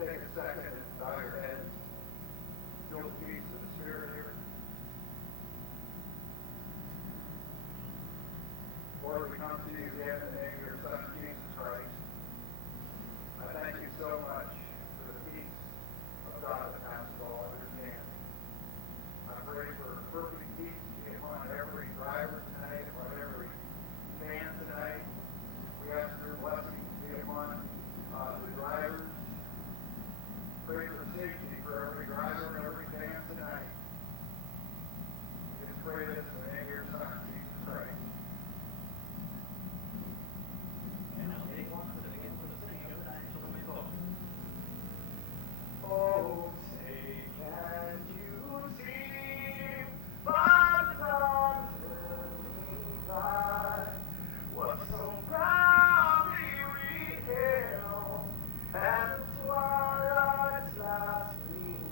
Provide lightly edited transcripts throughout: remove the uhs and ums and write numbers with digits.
Take a second and bow your heads. Feel the peace of the Spirit here. Lord, we come to you again in the name of your Son, Jesus Christ. I thank you so much for the peace of God that passes all understanding. I pray for perfect peace to be upon every driver tonight, upon every fan tonight. We ask your blessing to be upon the drivers. Pray for safety for every driver and every fan tonight. We just pray this in the name of your Son, Jesus Christ. And now take one to begin with the singing of National Mid-Vid. Oh, say, can you see by the dawn's early light what so proudly we hail at the twilight's last gleaming,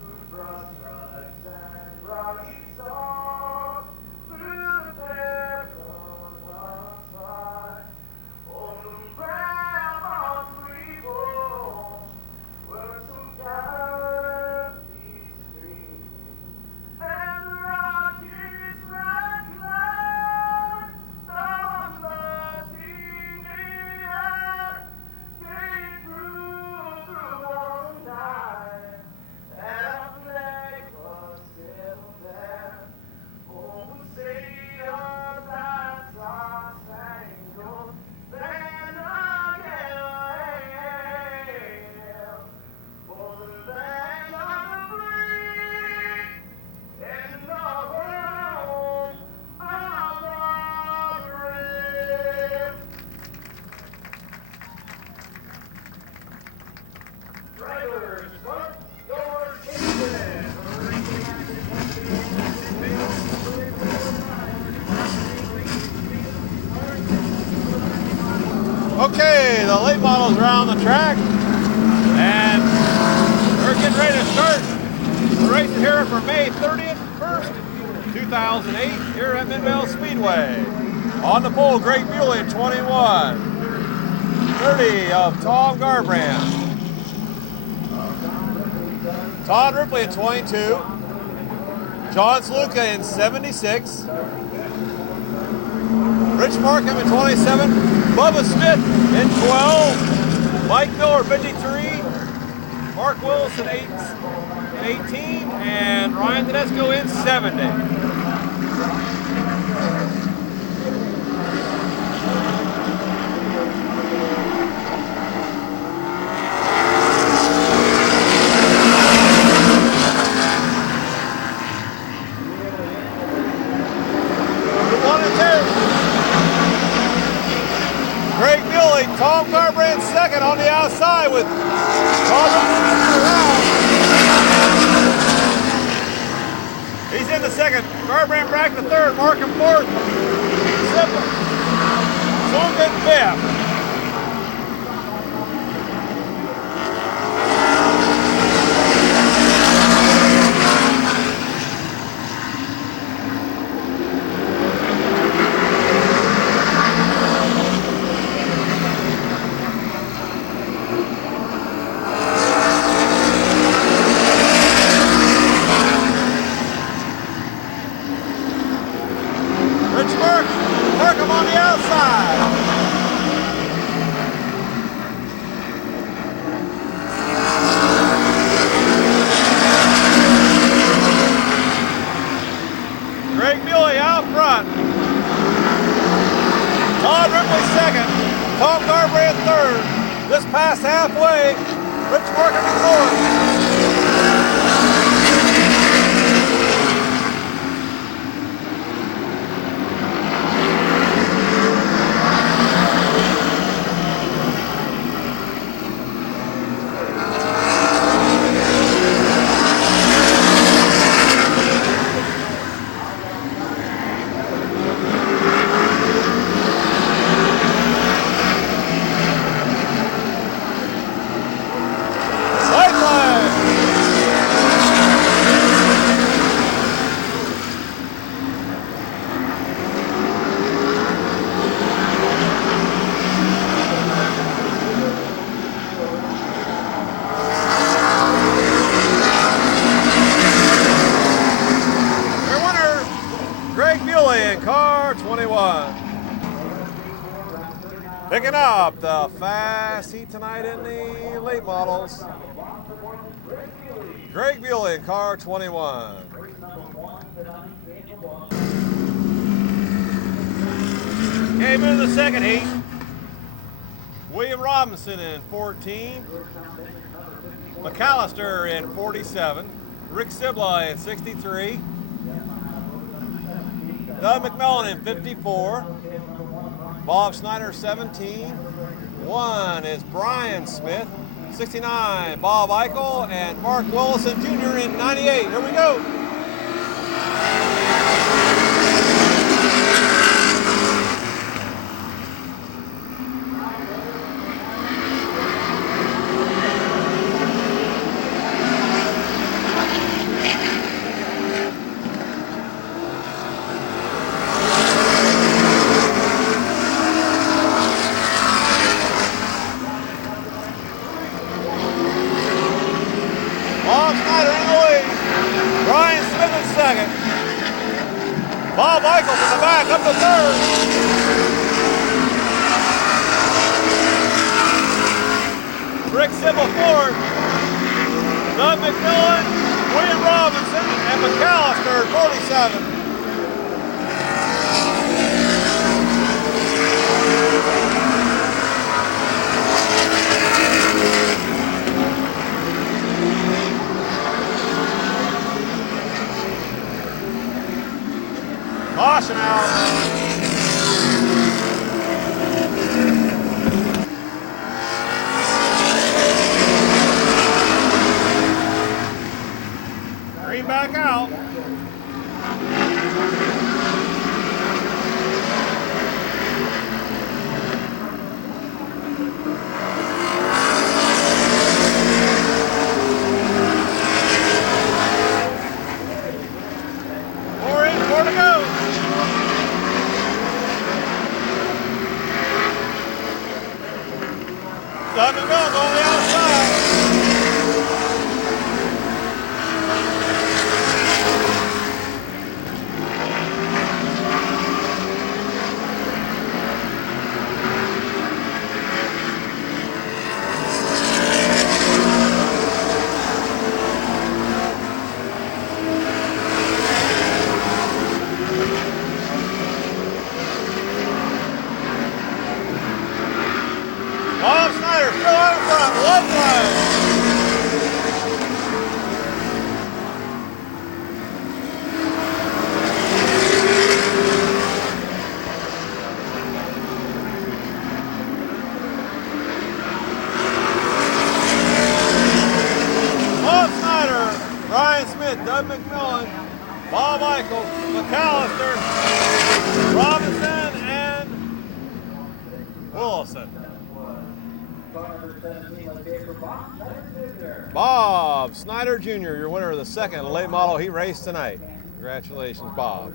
whose broad stripes and bright song through the fair front side, on the ramparts we bore, were so gallantly streaming, and the rockets ran cloud down the singing air, came through all night, and the flag was still there. Oh, say of that star-spangled banner hail, for the land of the free and the home of the brave. Drivers, start your engine. Okay, the late models are on the track, and we're getting ready to start the race here for May 30th, 1st, 2008, here at Mid-Vale Speedway. On the pole, Greg Bewley at 21, 30 of Tom Garbrand, Todd Ripley at 22, John Sluka in 76, Rich Markham at 27, Bubba Smith in 12, Mike Miller 53, Mark Wilson 18, and Ryan Tedesco in 70. Greg Bewley, Tom Garbrand second on the outside with he's in the second. Garbrand back to third, Markham fourth. Slogan fifth. Markham on the outside. Greg Bewley out front. Todd Ripley second. Tom Garbrand third. Just past halfway. Rich Markham in fourth. Picking up the fast heat tonight in the late models. Greg Bewley in car 21. Came into the second heat. William Robinson in 14. McAllister in 47. Rick Sibla in 63. Doug McMillan in 54. Bob Snyder 17. 1 is Brian Smith. 69, Bob Eichel, and Mark Willison Jr. in 98. Here we go. Bob Snyder in the lead. Brian Smith in second. Bob Eichel from the back up to third. Rick Sibble fourth. Doug McMillan, William Robinson, and McAllister 47. Caution out. Green back out. Four in, 4 to go. Doug McMillan on the outside. Bob Snyder still out in front, left line. Bob Snyder, Brian Smith, Doug McMillan, Bob Eichel, McAllister, Robinson, and Willison. Bob Snyder Jr., your winner of the second late model heat race tonight. Congratulations, Bob.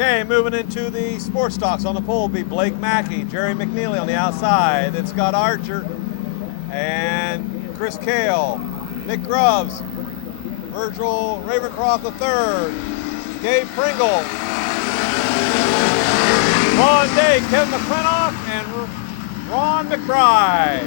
Okay, moving into the sports stocks. On the pole will be Blake Mackey, Jerry McNeely on the outside, then Scott Archer, and Chris Kale, Nick Grubbs, Virgil Ravencroft III, Gabe Pringle, Ron Day, Kevin McClintock, and Ron McBride.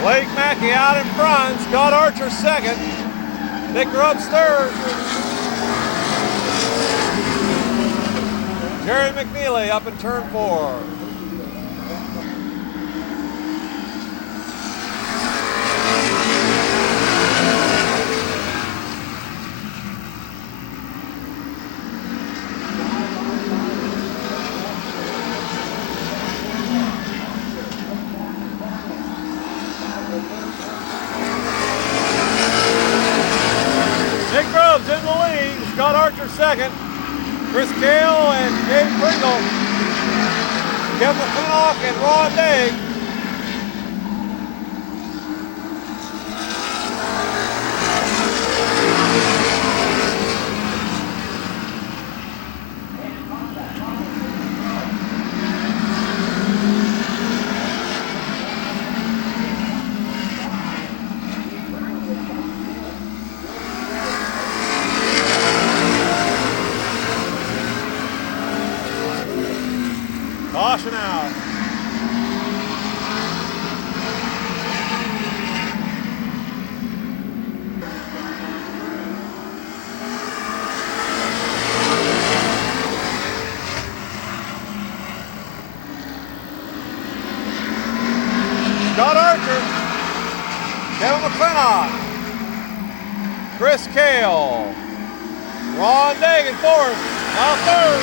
Blake Mackey out in front, Scott Archer second, Nick Grubbs third, Jerry McNeely up in turn 4. Nick Grubbs in the lead, Scott Archer second, Chris Kale and Gabe Pringle, Kevin McClintock and Ron Day. Caution out. Scott Archer, Kevin McClintock, Chris Kale, Ron Dagan fourth, now third.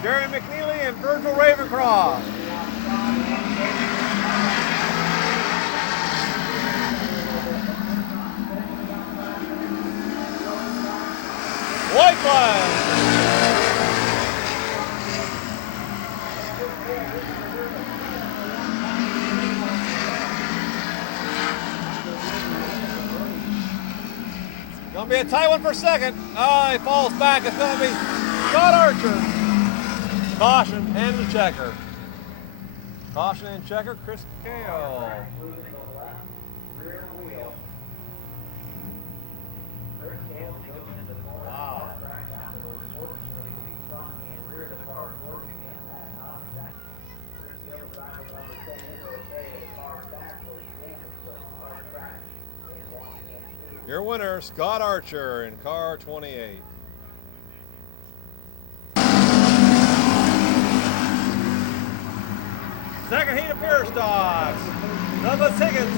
Jerry McNeely and Virgil Ravencroft. White flag. It's gonna be a tight one for second. Oh, he falls back. It's gonna be Scott Archer. Caution and the checker. Caution and checker, Chris Kale. Wow. Your winner, Scott Archer in car 28. Second heat of pure stocks. Douglas Higgins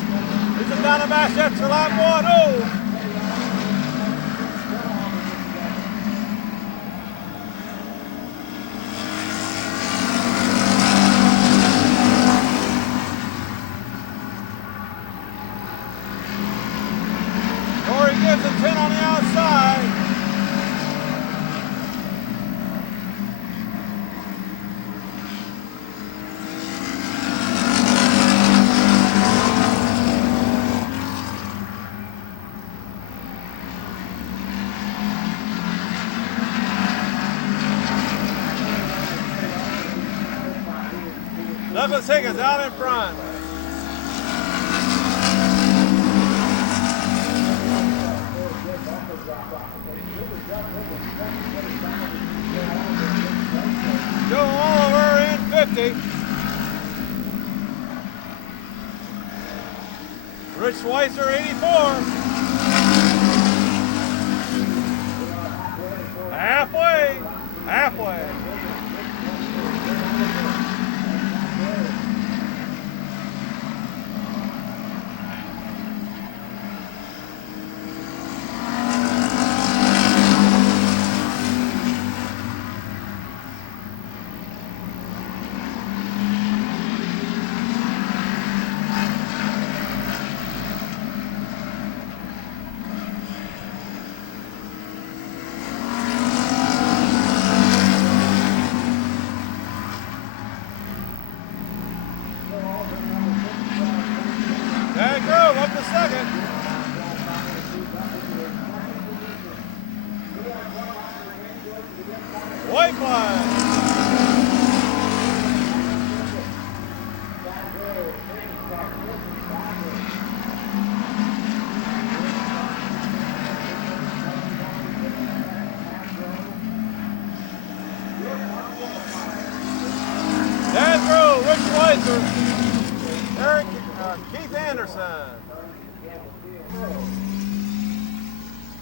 is down the match after lap 1. Corey gives a 10 on the outside. Douglas Higgins out in front. Joe Oliver in 50. Rich Schweitzer 84. Halfway. Dad Grove up to second. White flag. Dad Grove, Rich Weiser, Eric, Keith Anderson.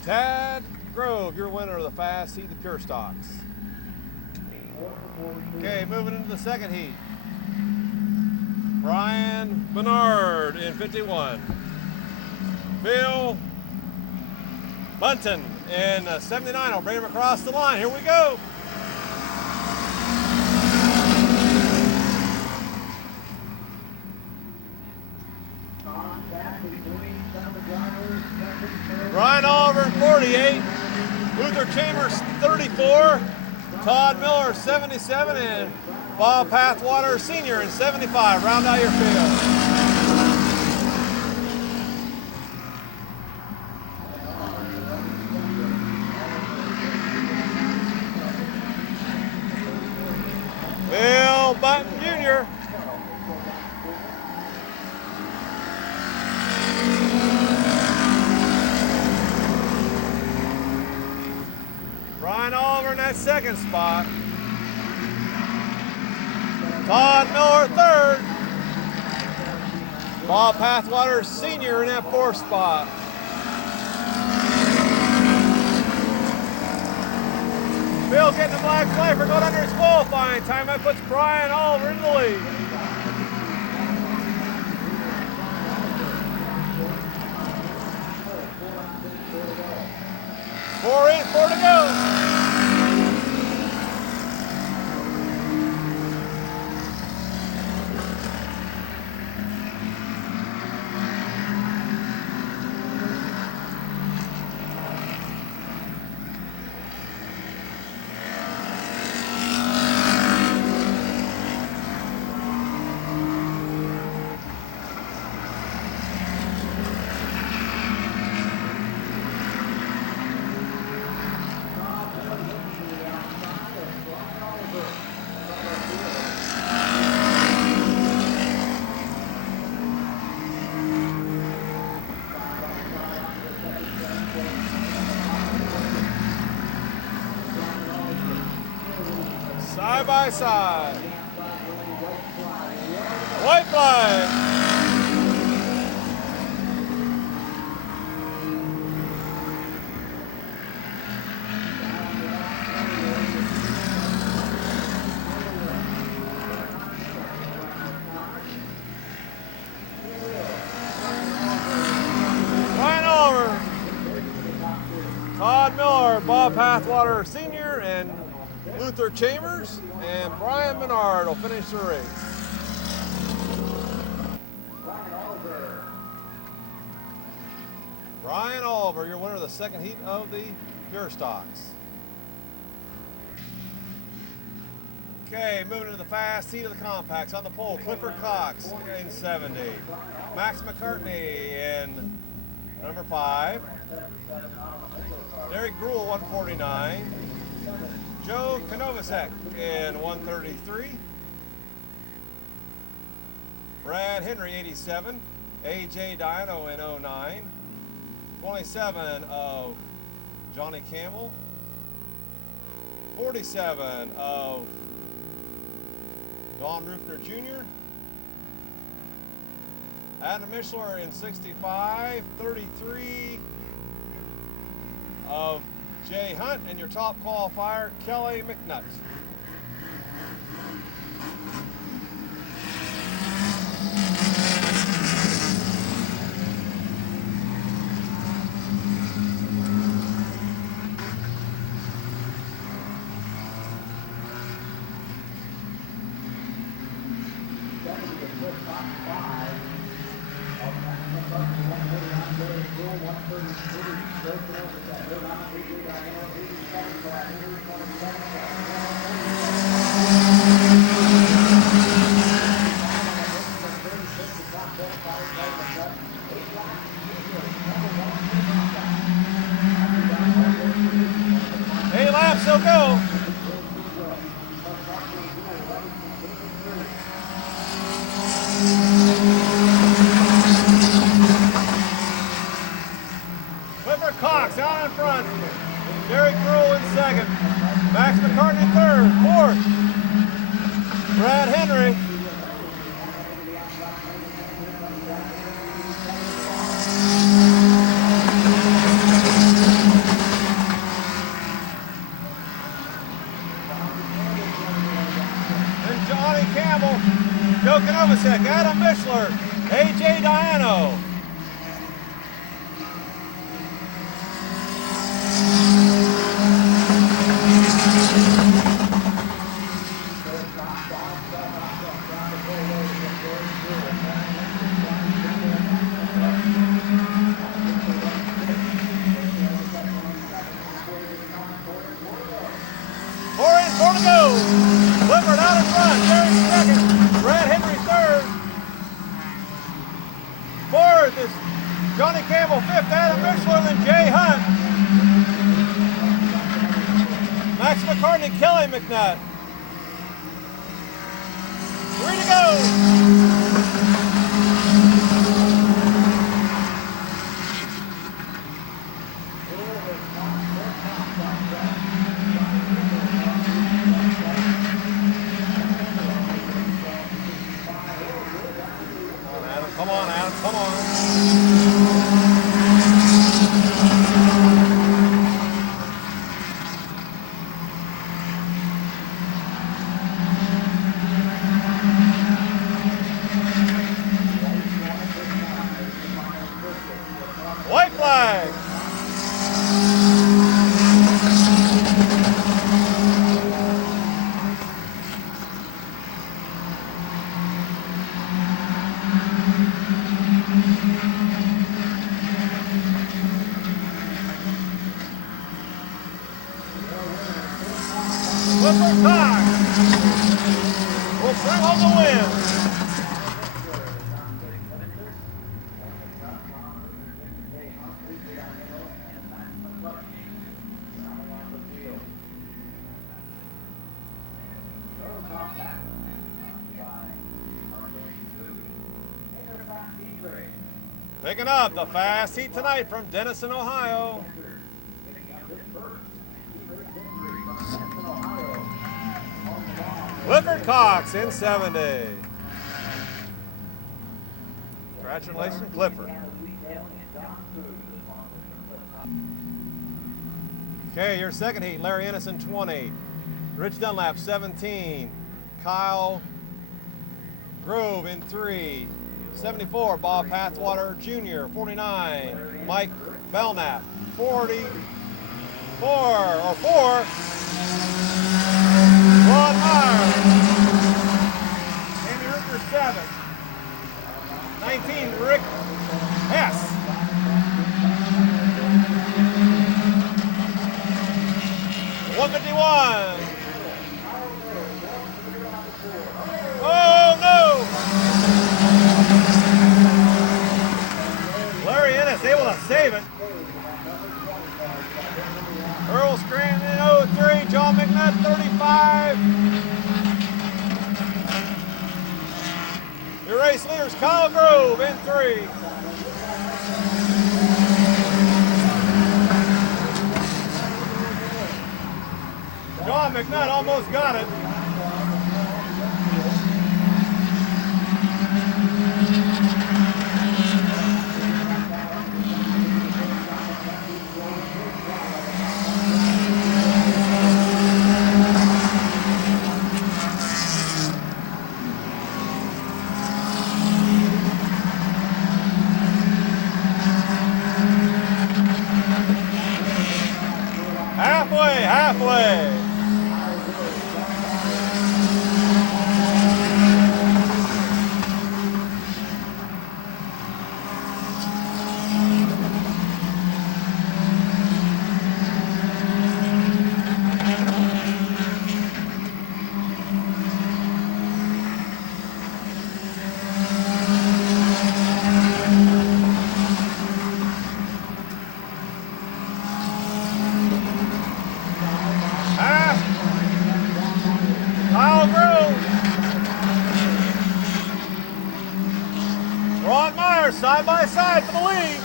Tad Grove, your winner of the fast heat, the pure stocks. Okay, moving into the second heat. Brian Bernard in 51. Bill Bunton in 79. I'll bring him across the line. Here we go. Brian Oliver, 48. Luther Chambers, 34. Todd Miller, 77. And Bob Pathwater, Sr. in 75. Round out your field. Bill Button, Jr. Brian Oliver in that second spot. Todd Miller, third. Bob Pathwater, Sr. in that fourth spot. Bill getting the black flag for going under his qualifying time. That puts Brian Oliver in the lead. 4:04 to go. Side by side. White flag. Brian Oliver, Todd Miller, Bob Pathwater Sr., and Luther Chambers, and Brian Menard will finish the race. Brian Oliver, your winner of the second heat of the pure stocks. Okay, moving to the fast heat of the compacts. On the pole, Clifford Cox in 70. Max McCartney in number 5. Derek Gruel, 149. Joe Konovacek in 133. Brad Henry, 87. AJ Dino in 09. 27 of Johnny Campbell. 47 of Don Rufner Jr. Adam Mishler in 65. 33 of Jay Hunt, and your top qualifier, Kelly McNutt. still go. Clifford Cox out in front. Derek Grohl in second. Max McCartney third. Fourth, Brad Henry. And Johnny Campbell, Joe Konovacek, Adam Mishler, AJ Diano. Four to go. Clifford out in front. Derek second. Brad Henry third. Fourth is Johnny Campbell. Fifth, Adam Mishler, then Jay Hunt. Max McCartney, Kelly McNutt. 3 to go. Come on, Adam, come on. White flag. Clifford Cox will bring home the win. Picking up the fast heat tonight from Denison, Ohio. Clifford Cox in 70. Congratulations, Clifford. Okay, your second heat, Larry Innocent 20. Rich Dunlap 17. Kyle Grove in 3. 74, Bob Pathwater Jr. 49. Mike Belknap 44 or 4. Ron Meyer. Andy Ricker 7. 19, Rick Hess. $151. Oh no! Larry Ennis able to save it. Earl Scranton in 03, John McNutt 35. Your race leaders, Kyle Grove in 3. John McNutt almost got it. Halfway. Ron Myers side by side for the lead.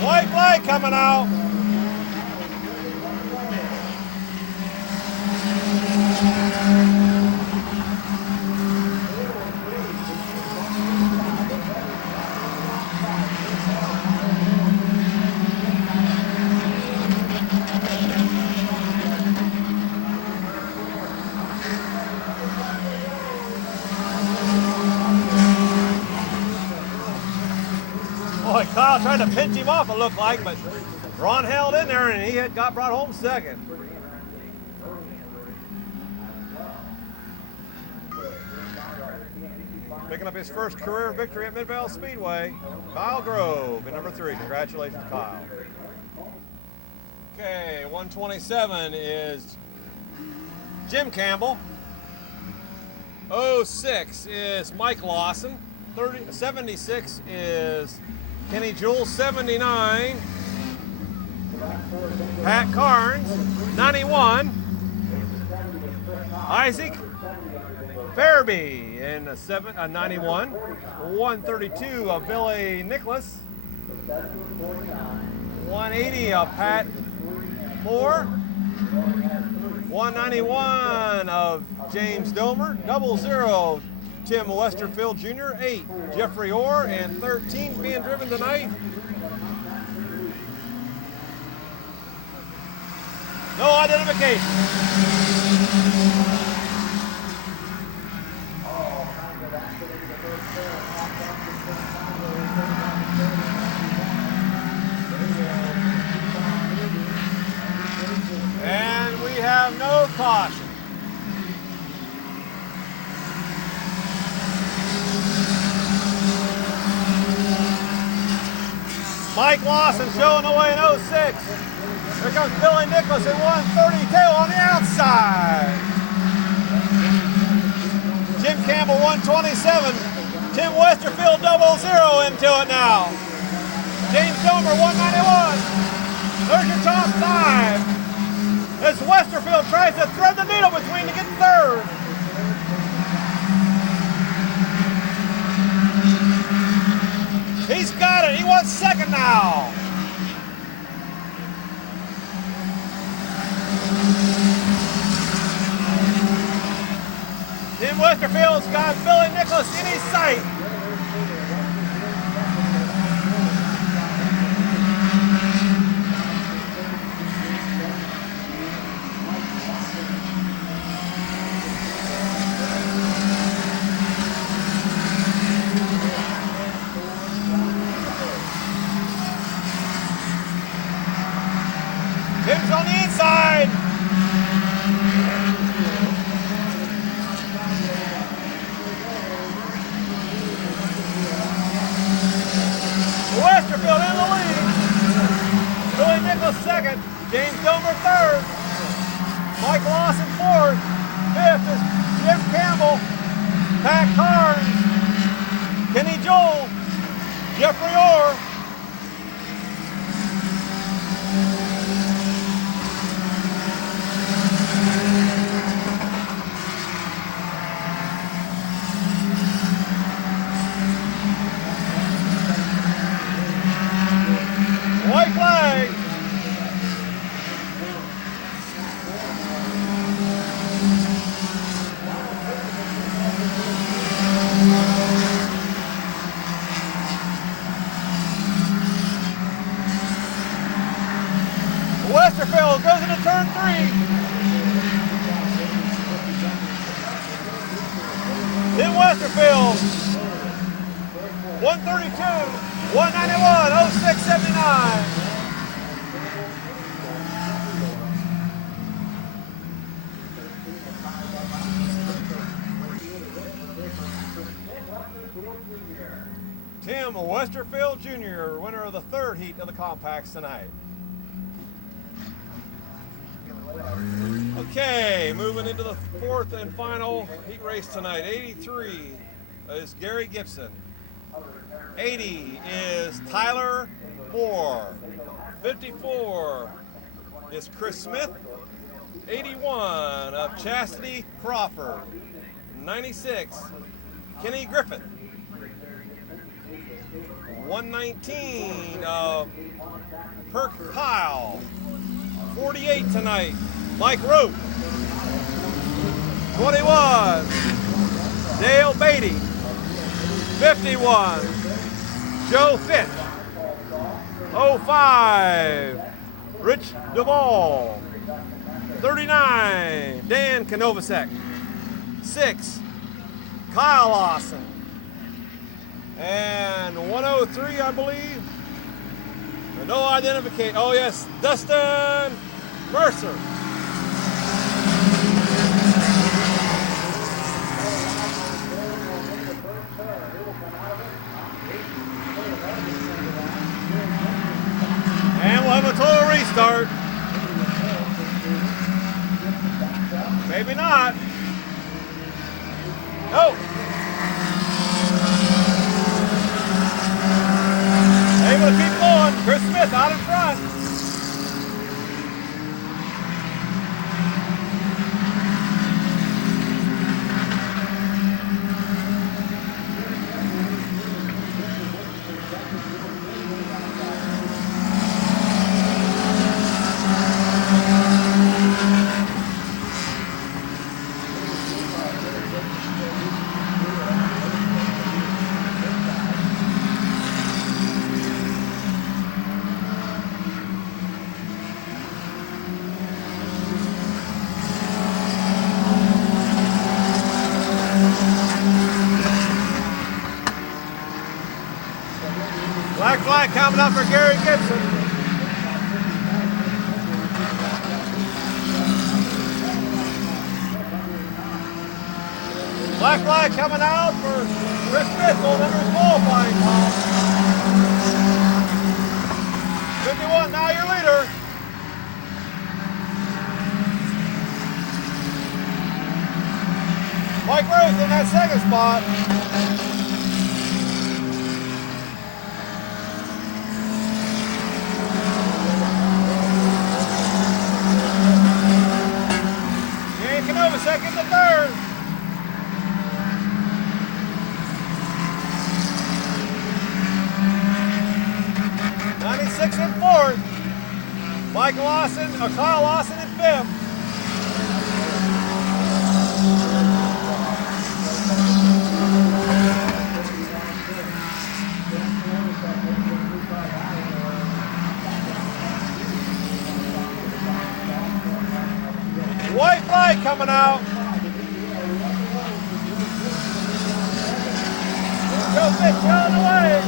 White flag coming out. Boy, Kyle tried to pinch him off, it looked like, but Ron held in there and he had got brought home second. Picking up his first career victory at Midvale Speedway, Kyle Grove in number 3. Congratulations, Kyle. Okay, 127 is Jim Campbell. 06 is Mike Lawson. 76 is Kenny Jewell. 79, Pat Carnes. 91, Isaac Fairby in 91. 132 of Billy Nicholas. 180 of Pat Moore. 191 of James Domer. 00 Tim Westerfield Jr. 8 Jeffrey Orr, and 13 being driven tonight. No identification. And we have no caution. Mike Lawson showing away in 06. Here comes Billy Nicholas at 132 on the outside. Jim Campbell 127. Tim Westerfield 00 into it now. James Domer 191. There's your top 5. As Westerfield tries to thread the needle between to get third. He's got it. He wants second now. Tim Westerfield's got Billy Nicholas in his sight. Tim's on the inside. Westerfield in the lead. Billy Nicholas second. James Domer third. Mike Lawson fourth. Fifth is Jim Campbell. Pat Carnes. Kenny Jewell. Jeffrey Orr. White flag. Westerfield goes into turn 3. Tim Westerfield 132, 191, 0679. Tim Westerfield Jr., winner of the 3rd heat of the compacts tonight. Okay, moving into the 4th and final heat race tonight. 83 is Gary Gibson. 80 is Tyler Moore. 54 is Chris Smith. 81 of Chastity Crawford. 96, Kenny Griffith. 119 of Perk Kyle. 48 tonight, Mike Rote. 21, Dale Beatty. 51, Joe Fitch. 05, Rich Duvall. 39, Dan Konovacek. 6, Kyle Lawson. And 103, I believe. No identification. Oh yes, Dustin Mercer. And we'll have a total restart. Maybe not. Oh. Able to keep going. Chris Smith out in front. Black flag coming up for Gary Gibson. Black flag coming out for Chris Smith on under his qualifying time. 51, now your leader. Mike Rose in that second spot. Second to third. '96 in fourth. Kyle Lawson in fifth. White flag coming out. Go Fitch on the way.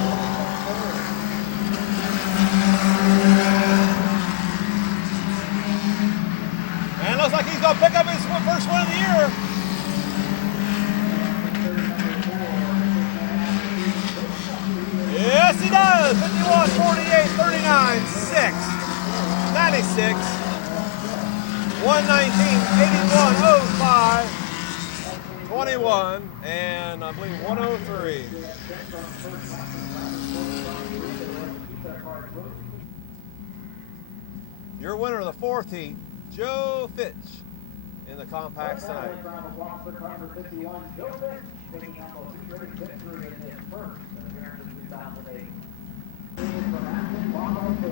And looks like he's going to pick up his first win of the year. Yes, he does. 51, 48, 39, 6, 96. 119, 81, 05, 21, and I believe 103. Your winner of the fourth heat, Joe Fitch, in the compacts tonight.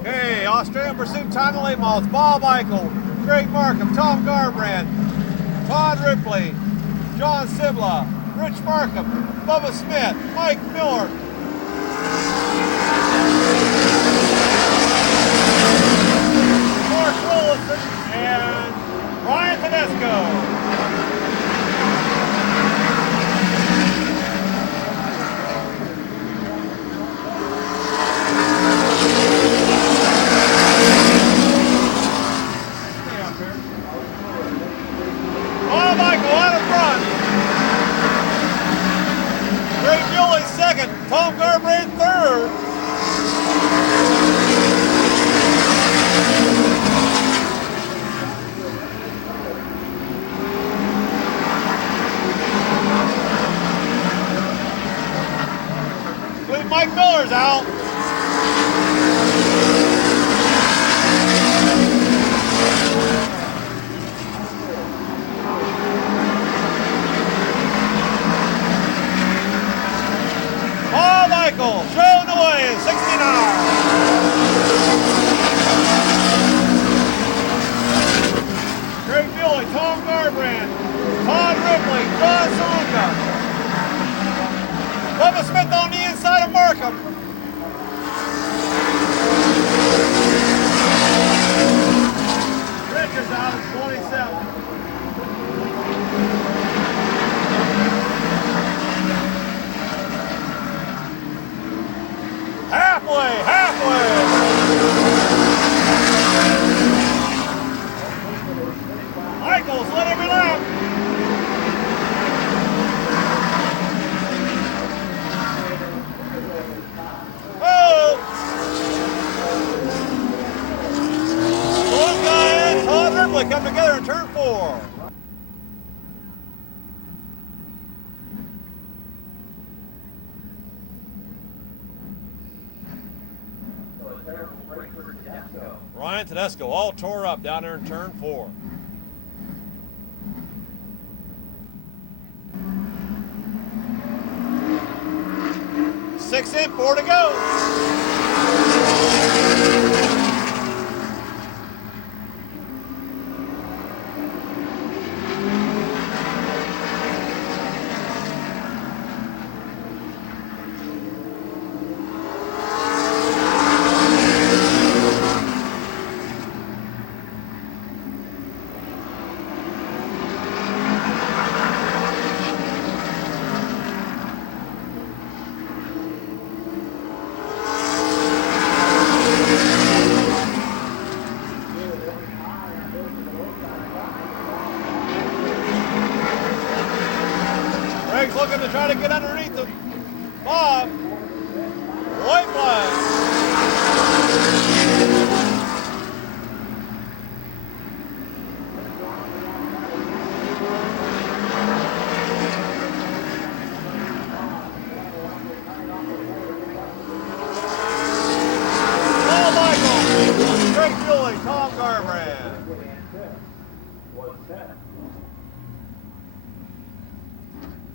Okay, Australian Pursuit Time to Late Models, Bob Eichel, Craig Markham, Tom Garbrand, Todd Ripley, John Sibla, Rich Markham, Bubba Smith, Mike Miller, Mark Rollison, and Ryan Tedesco. out. Paul Michael, showing the way in 69. Craig Buelley, Tom Garbrand, Todd Ripley, John Sonka. Bubba Smith on the inside of Markham. Richards out at 27. Halfway. Michaels led every lap. Oh! One guy and Todd Ripley come together in turn 4. Ryan Tedesco all tore up down there in turn 4. Six in, 4 to go. Greg's looking to try to get underneath him. Bob. White flag. Paul Michael. Craig Buelley, Tom Garbrand.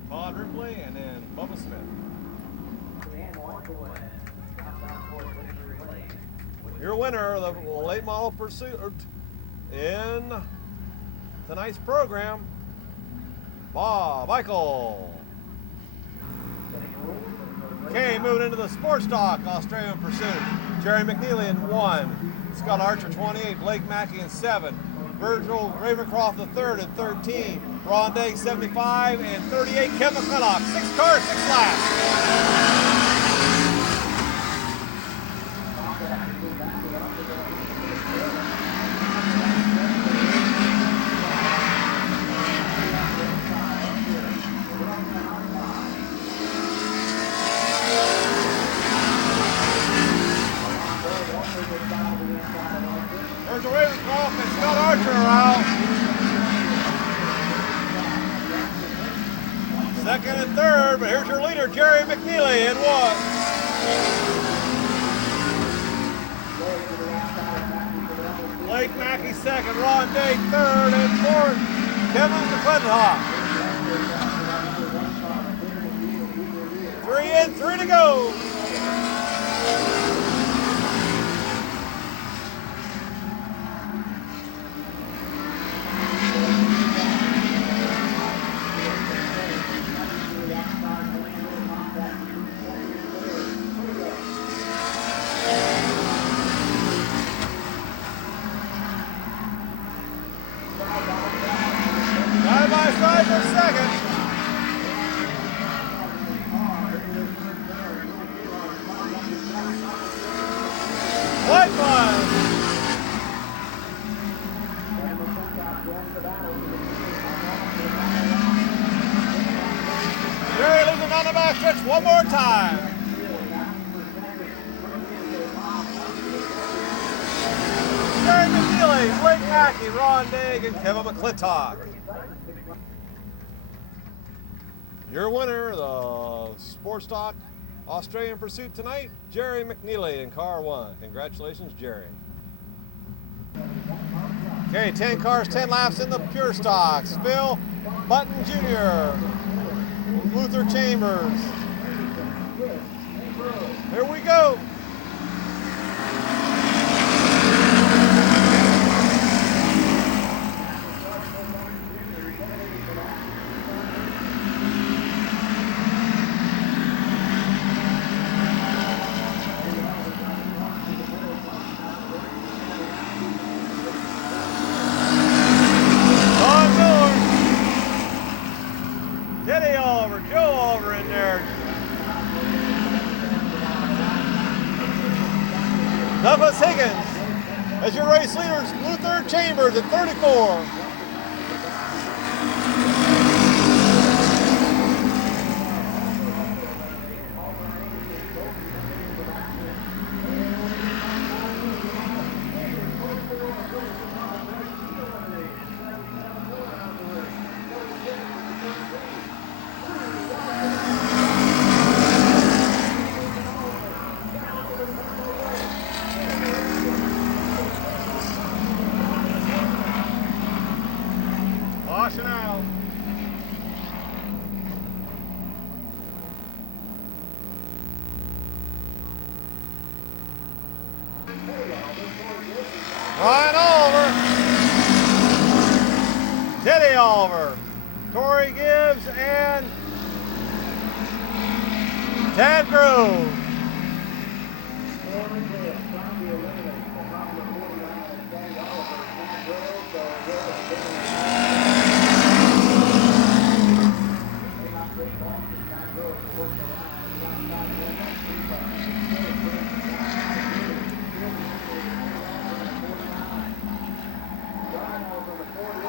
Todd Ripley and then Bubba Smith. Your winner of the late model pursuit in tonight's program, Bob Michael. Okay, moving into the sports stock Australian pursuit. Jerry McNeely in 1, Scott Archer 28, Blake Mackey in 7, Virgil Ravencroft III in 13, Ron Day 75 and 38, Kevin McClintock. 6 cars, 6 laps. Virgil Ravencroft and Scott Archer are out. Second and third, but here's your leader, Jerry McNeely, in 1. Blake Mackey second, Ron Day third, and fourth, Kevin McClintock. 3 in, 3 to go. Side by side for second. White flag. Jerry losing on the back stretch one more time. Jerry McNeely, Blake Mackey, Ron Day, and Kevin McClintock. Your winner, the Sports Stock Australian Pursuit tonight, Jerry McNeely in car 1. Congratulations, Jerry. Okay, 10 cars, 10 laps in the pure stocks. Phil Button Jr., Luther Chambers. Here we go. Douglas Higgins as your race leaders, Luther Chambers at 34. Caution out. Ryan Oliver, Teddy Oliver, Torrey Gibbs, and Tad Grove.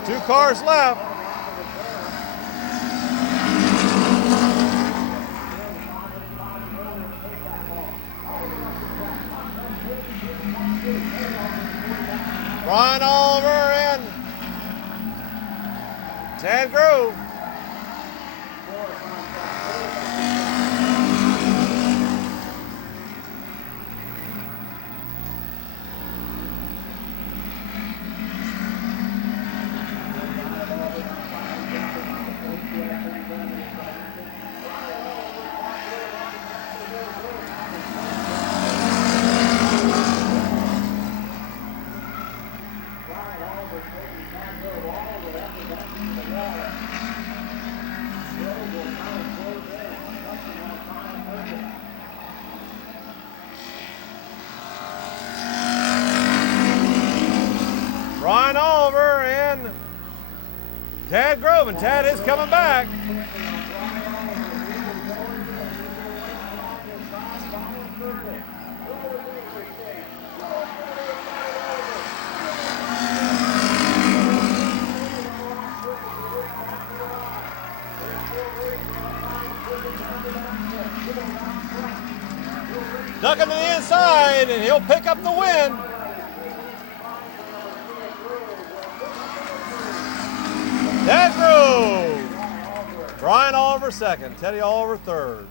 Two cars left. Ryan Oliver and Tad Grove. Ryan Oliver and Tad Grove, and Tad is coming back. Ducking to the inside, and he'll pick up the win. Tad Grove. Ryan Oliver second, Teddy Oliver third.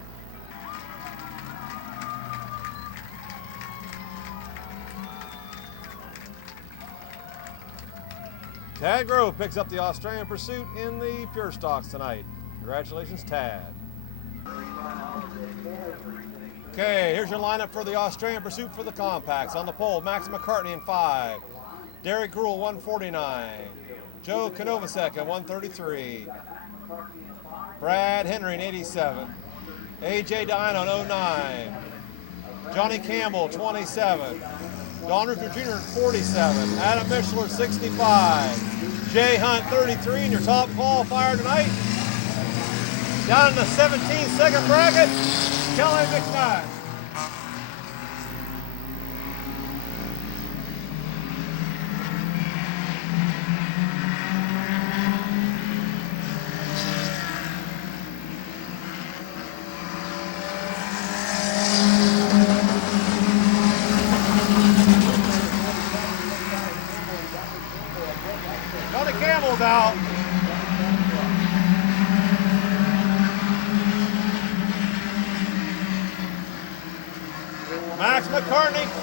Tad Grove picks up the Australian Pursuit in the pure stocks tonight. Congratulations, Tad. Okay, here's your lineup for the Australian Pursuit for the compacts. On the pole, Max McCartney in 5, Derek Gruhl 149, Joe Konovacek at 133, Brad Henry in 87, AJ Dine on 09, Johnny Campbell 27, Don Ruther Jr. 47, Adam Mishler 65, Jay Hunt 33, and your top qualifier tonight. Down in the 17-second bracket, Kelly McKnight. Johnny Campbell's out.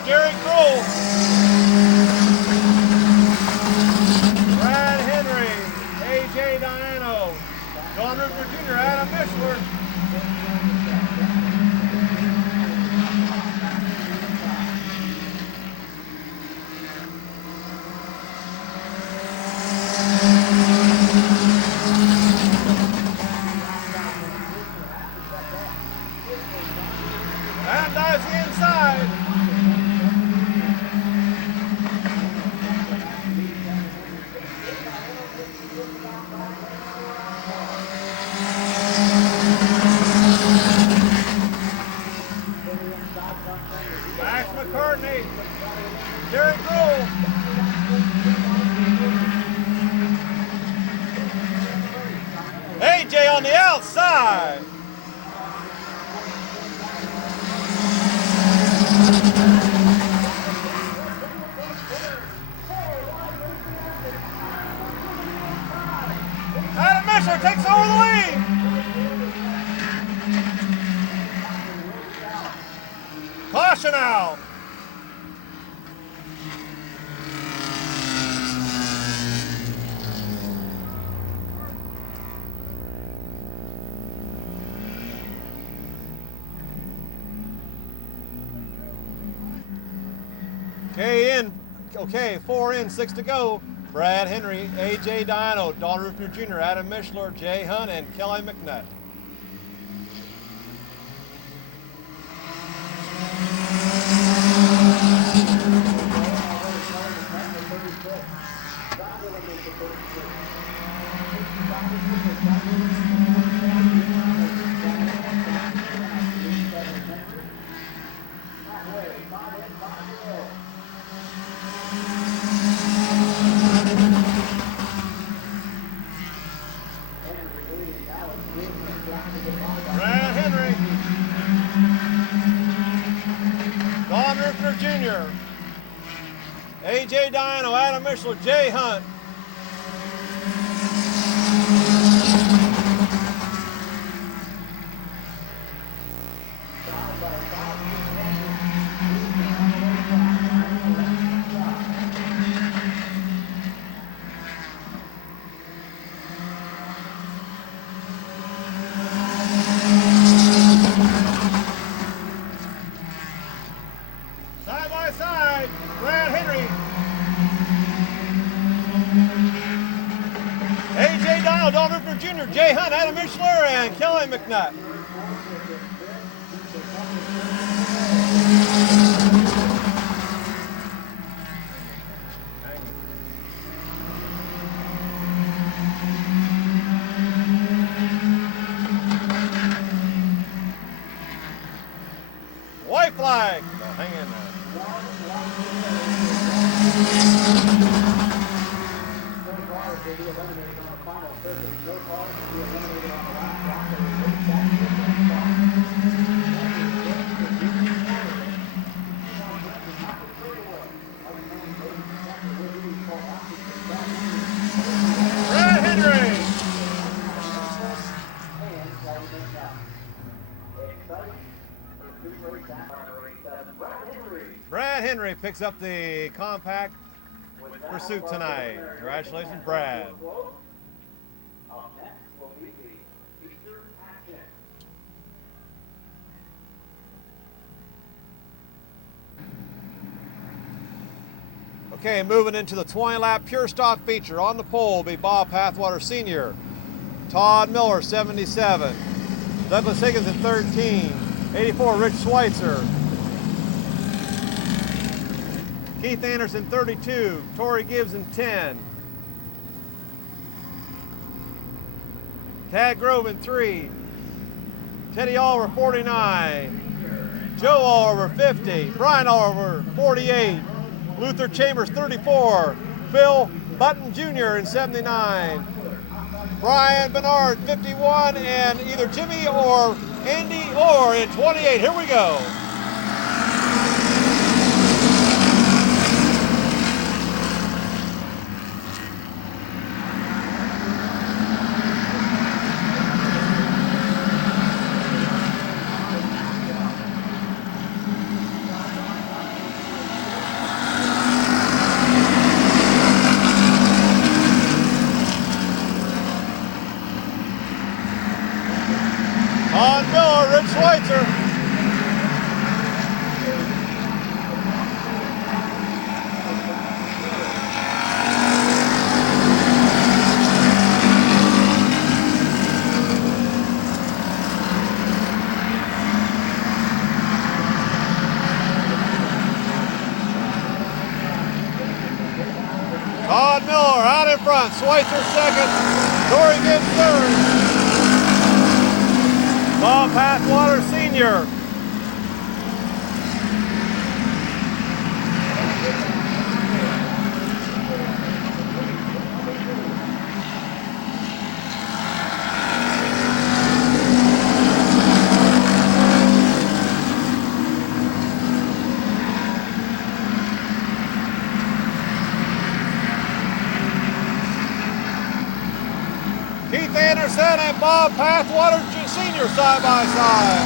Jerry Kroll. Brad Henry, A.J. Diano, Don Rupert Jr., Adam Mishler. And dives the inside. Max McCartney, Jerry Kroll. AJ on the outside. Adam Mishler takes over the lead. Caution out. Okay, 4 in, 6 to go. Brad Henry, A.J. Diano, Don Rupert Jr., Adam Mishler, Jay Hunt, and Kelly McNutt. Brad Henry, Don Rupert Jr., A.J. Diano, Adam Mishler, Jay Hunt. Side by side, Brad Henry, A.J. Dial, Don Rupert Jr., Jay Hunt, Adam Mishler, and Kelly McNutt. White flag. So hang in there. Brad Henry. Brad Henry picks up the compact pursuit tonight. Congratulations, Brad. Okay, moving into the 20-lap pure stock feature. On the pole will be Bob Pathwater Sr., Todd Miller, 77, Douglas Higgins at 13, 84, Rich Schweitzer, Keith Anderson, 32, Torrey Gibbs in 10, Tad Grove in 3, Teddy Oliver, 49, Joe Oliver, 50, Brian Oliver, 48, Luther Chambers, 34, Phil Button Jr. in 79, Brian Bernard, 51, and either Jimmy or Andy Orr in 28. Here we go. Todd Miller out in front. Schweitzer second. Corey Gibbs third. Bob Pathwater Sr. Keith Anderson and Bob Pathwater Sr. side by side.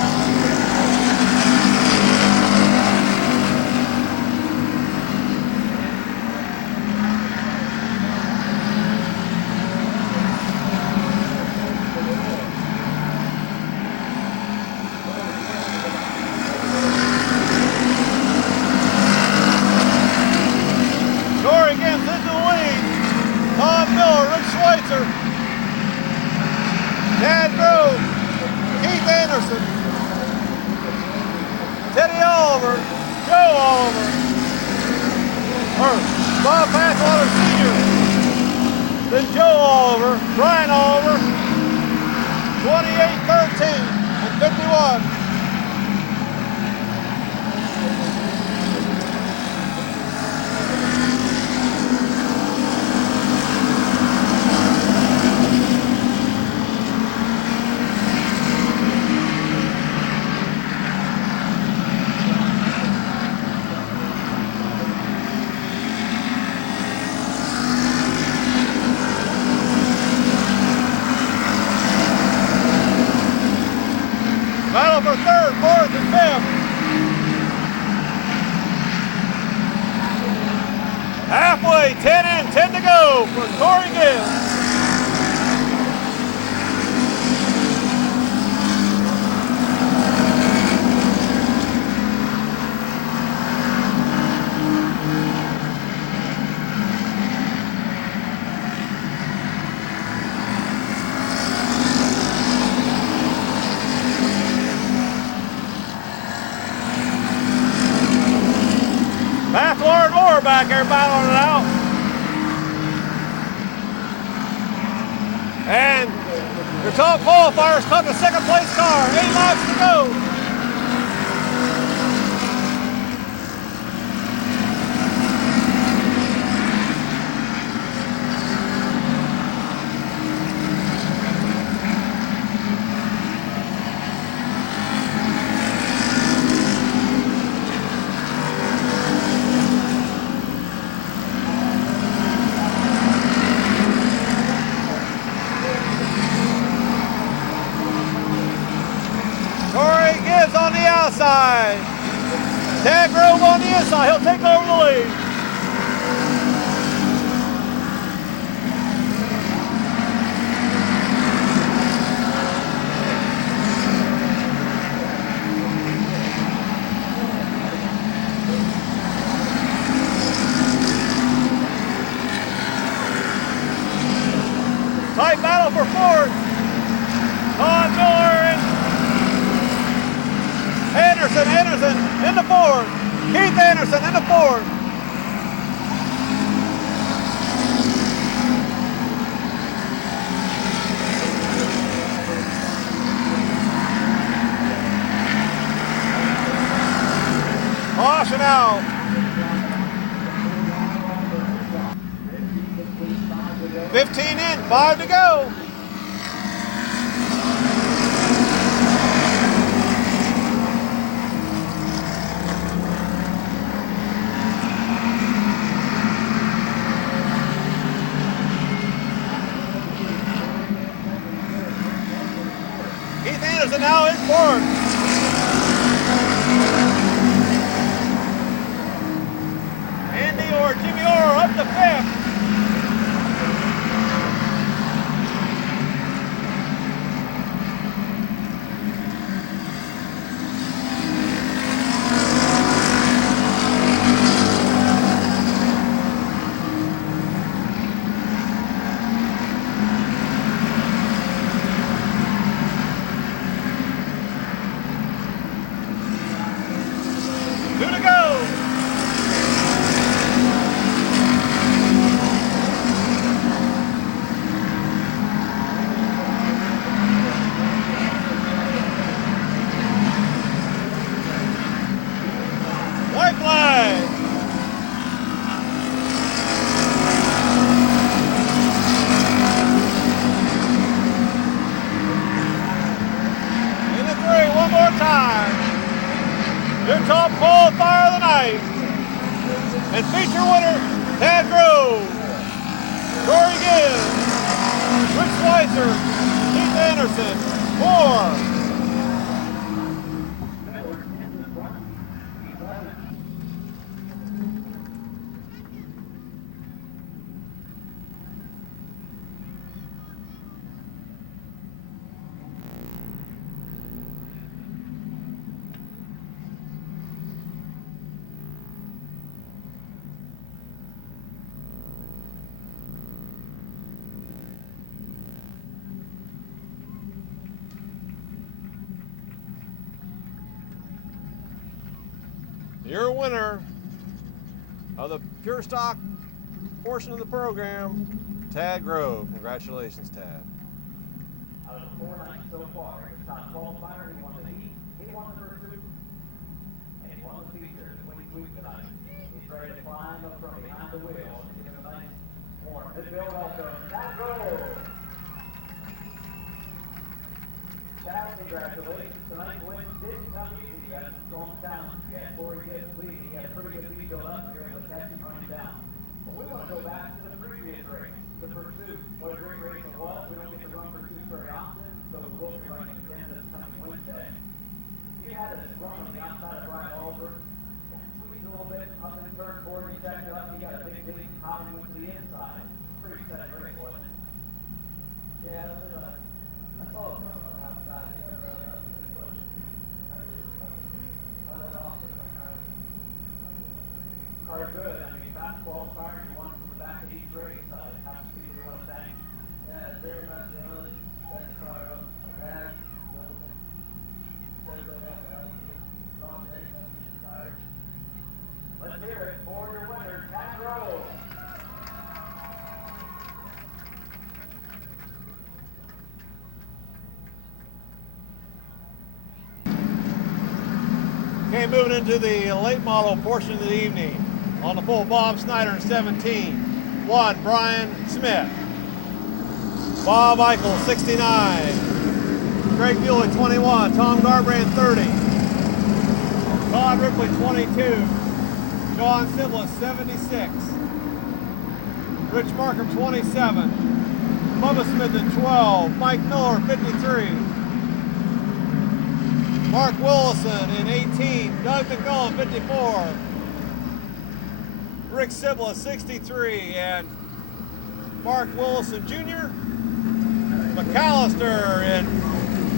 Corey Gibbs into the lead. Todd Miller, Rick Schweitzer, Dad Grove, Keith Anderson, Teddy Oliver, Joe Oliver, Bob Pathwater Sr., then Joe Oliver, Brian Oliver, 28-13 and 51. Battle for third, fourth, and fifth. Halfway, 10 in, 10 to go for Corey Gibbs. Pathwater and Moore back there battling it out. And your top qualifiers caught the second place car. 8 laps to go. Corey Gibbs on the outside. Tad Grove on the inside. He'll take over the lead. Tight battle for fourth. Todd Miller and Anderson in the fourth. Keith Anderson in the fourth. Caution out. 15 in, 5 to go. Keith Anderson now in fourth. Andy or Jimmy Orr up to fifth. And feature winner, Tad Grove, Corey Gibbs, Rick Schweitzer, Keith Anderson, 4. Your winner of the pure stock portion of the program, Tad Grove. Congratulations, Tad. Out of the 4 nights so far, it's top qualifier. He won the heat, he won the pursuit, and he won the feature. When he tweaked tonight, he's ready to climb up from behind the wheel and give him a nice warm midvale welcome. Tad Grove. Tad, congratulations. Tonight's win didn't come easy. You had some strong talent. You had Corey Gibbs lead. He had a pretty good lead built up. You were able to catch him running down. But we want to go back to the previous race, the pursuit. What a great race it was. We don't get to run pursuits very often, so we will be running again this coming Wednesday. You had a run on the outside of Brian Albert. Squeezed a little bit up in turn 4. You checked it up. You got a big lead. Hopping went to the inside. Pretty exciting race, wasn't it? Yeah, that's all. Car's good. I mean, fast qualifier, you won from the back of each race. How much speed do you want to thank? Yeah, very much. Really set the car up. I had let's hear it for your winner, Tad Grove. Okay, moving into the late model portion of the evening. On the pole, Bob Snyder in 17. 1, Brian Smith. Bob Eichel, 69. Craig Bueller, 21. Tom Garbrand, 30. Todd Ripley, 22. John Siblis, 76. Rich Markham, 27. Bubba Smith at 12. Mike Miller, 53. Mark Willison in 18. Doug McMillan, 54. Rick Sibla, 63. And Mark Willison Jr. McAllister in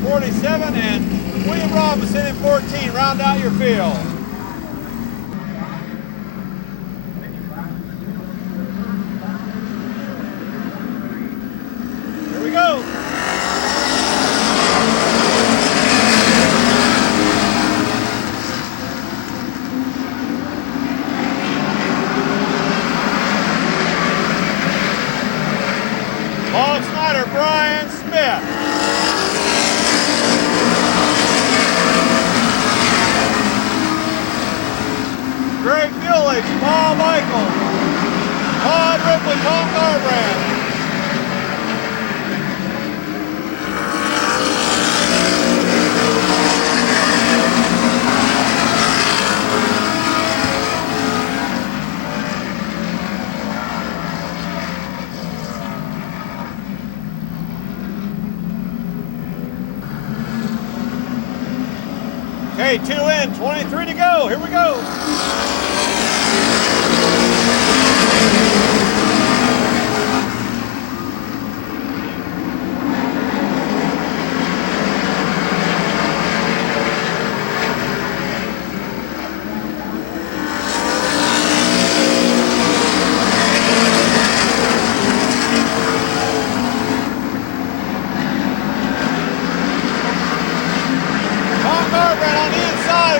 47. And William Robinson in 14. Round out your field. Here we go. Bob Snyder, Brian Smith. Greg Buelich, Bob Eichel. Todd Ripley, Tom Garbrand. Okay, 2 in, 23 to go. Here we go.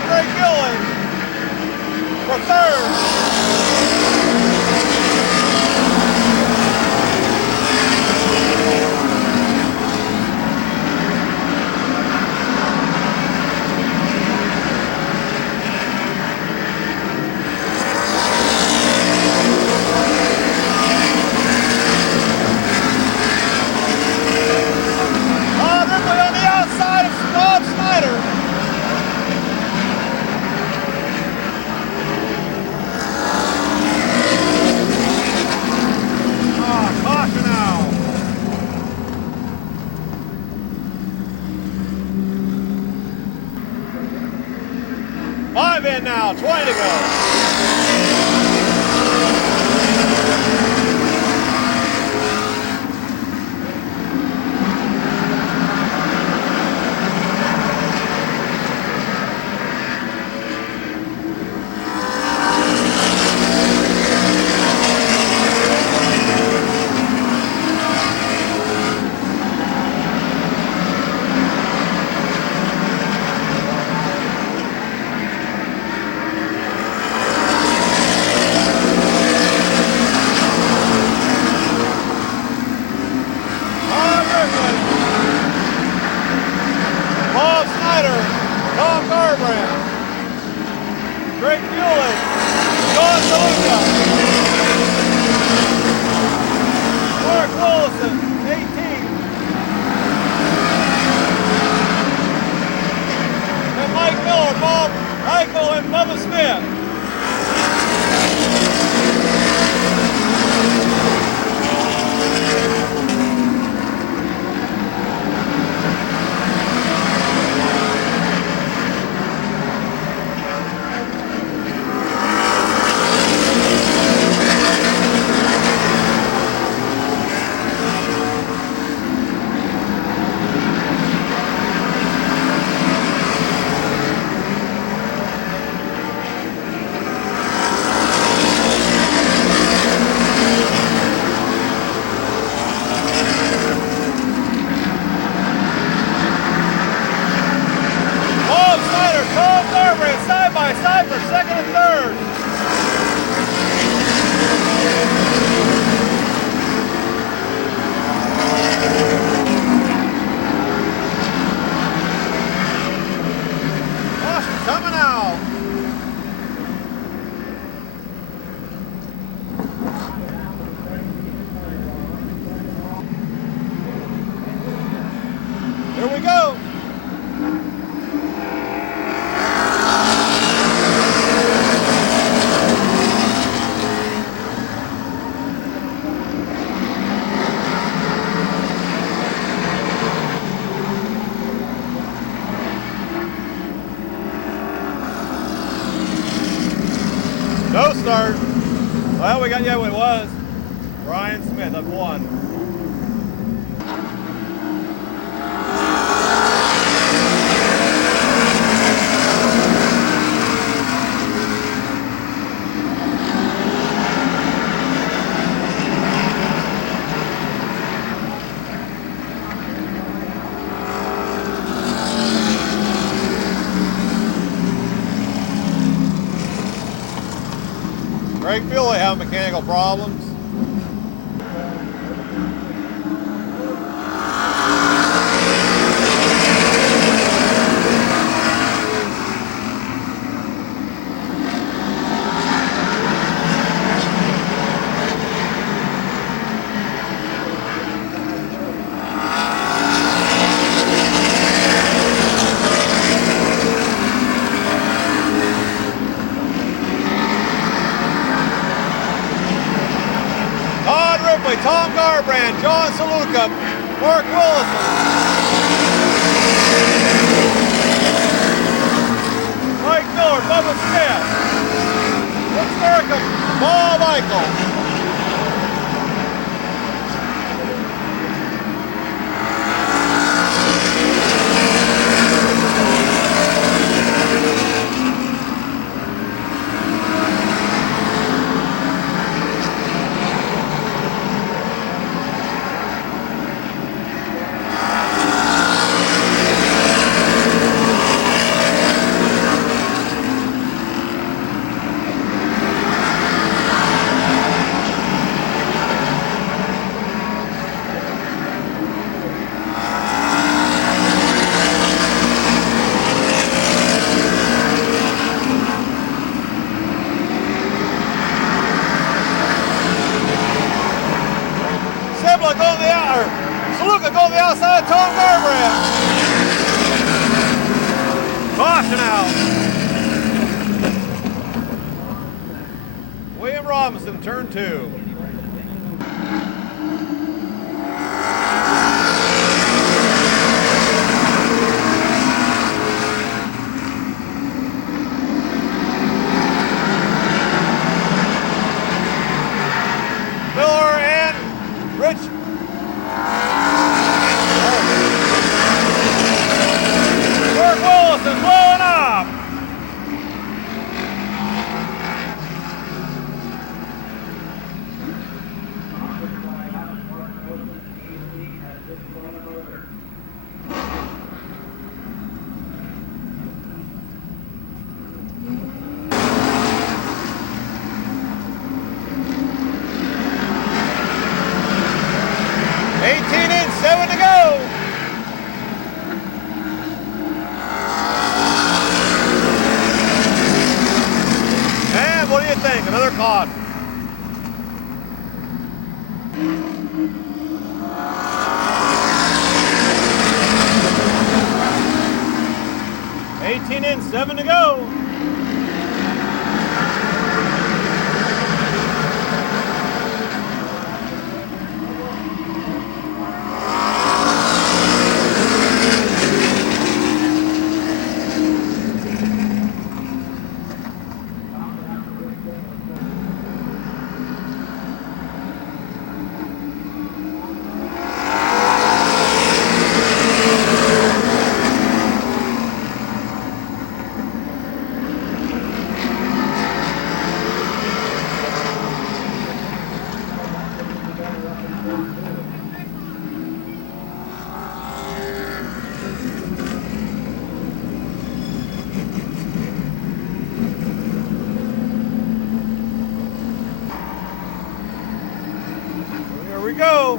Greg Gillen for third. now, 20 to go. Great fueling. John Saluka. Mark Willison, 18. And Mike Miller, Bob Michael, and Bubba Smith. Side for second and third. Caution coming out. Here we go. No start. Well, we got, yeah, it was. Brian Smith up one. Great fuel, they have mechanical problems. Tom Garbrand, John Saluka, Mark Willison, Mike Miller, Bubba Smith, Brooks Markham, Bob Michael. Saluka go on the outside, Tom Garbrand. Caution out. William Robinson, turn 2. Rich. Mark Willison's blowing up. Another cod. $18 in, 7 to go. Here we go.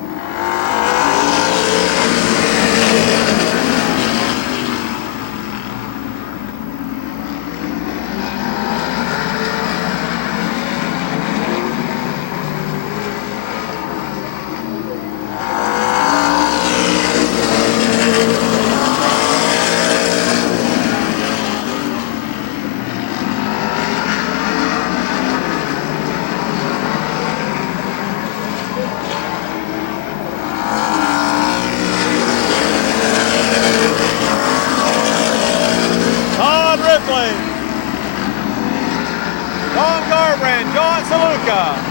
John Garbrand, John Saluka.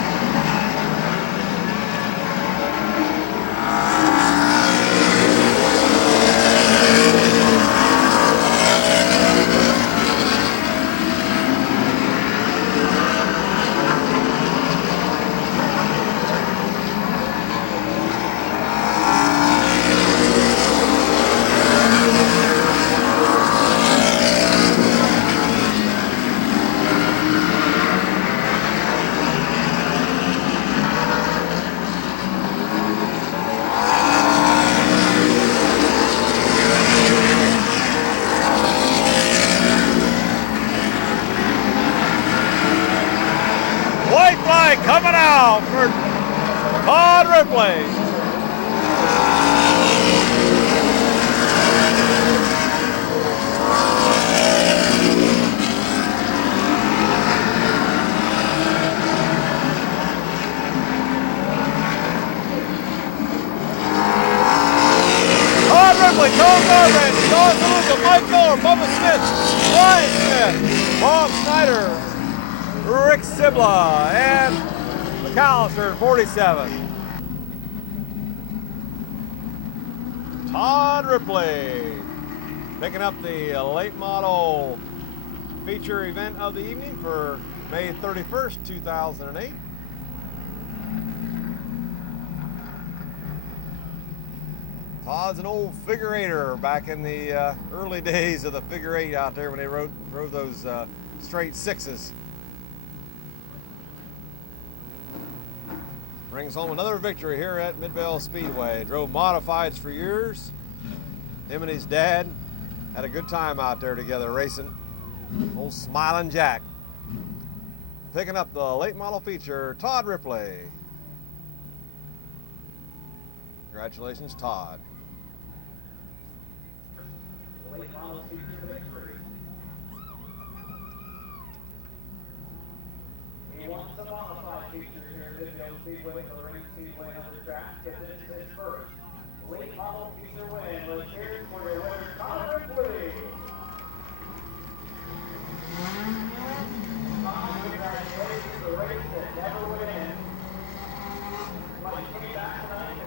Coming out for Todd Ripley. Todd Ripley, Tom Garbrand, John Saluka, Mike Miller, Bubba Smith, Ryan Smith, Bob Snyder, Rick Sibla, and McAllister, 47. Todd Ripley picking up the late model feature event of the evening for May 31st, 2008. Todd's an old figure eighter back in the early days of the figure eight out there when they rode those straight sixes. Brings home another victory here at Midvale Speedway. Drove modifieds for years. Him and his dad had a good time out there together racing. Old Smiling Jack. Picking up the late model feature, Todd Ripley. Congratulations, Todd. Late model feature victory. He wants the modified feature here at Midvale Speedway for the Ring Speedway on the track, because this is his first late model feature win. Let's hear it for your winner, Todd Ripley. Todd, congratulations, the race that never went in. But he came back tonight.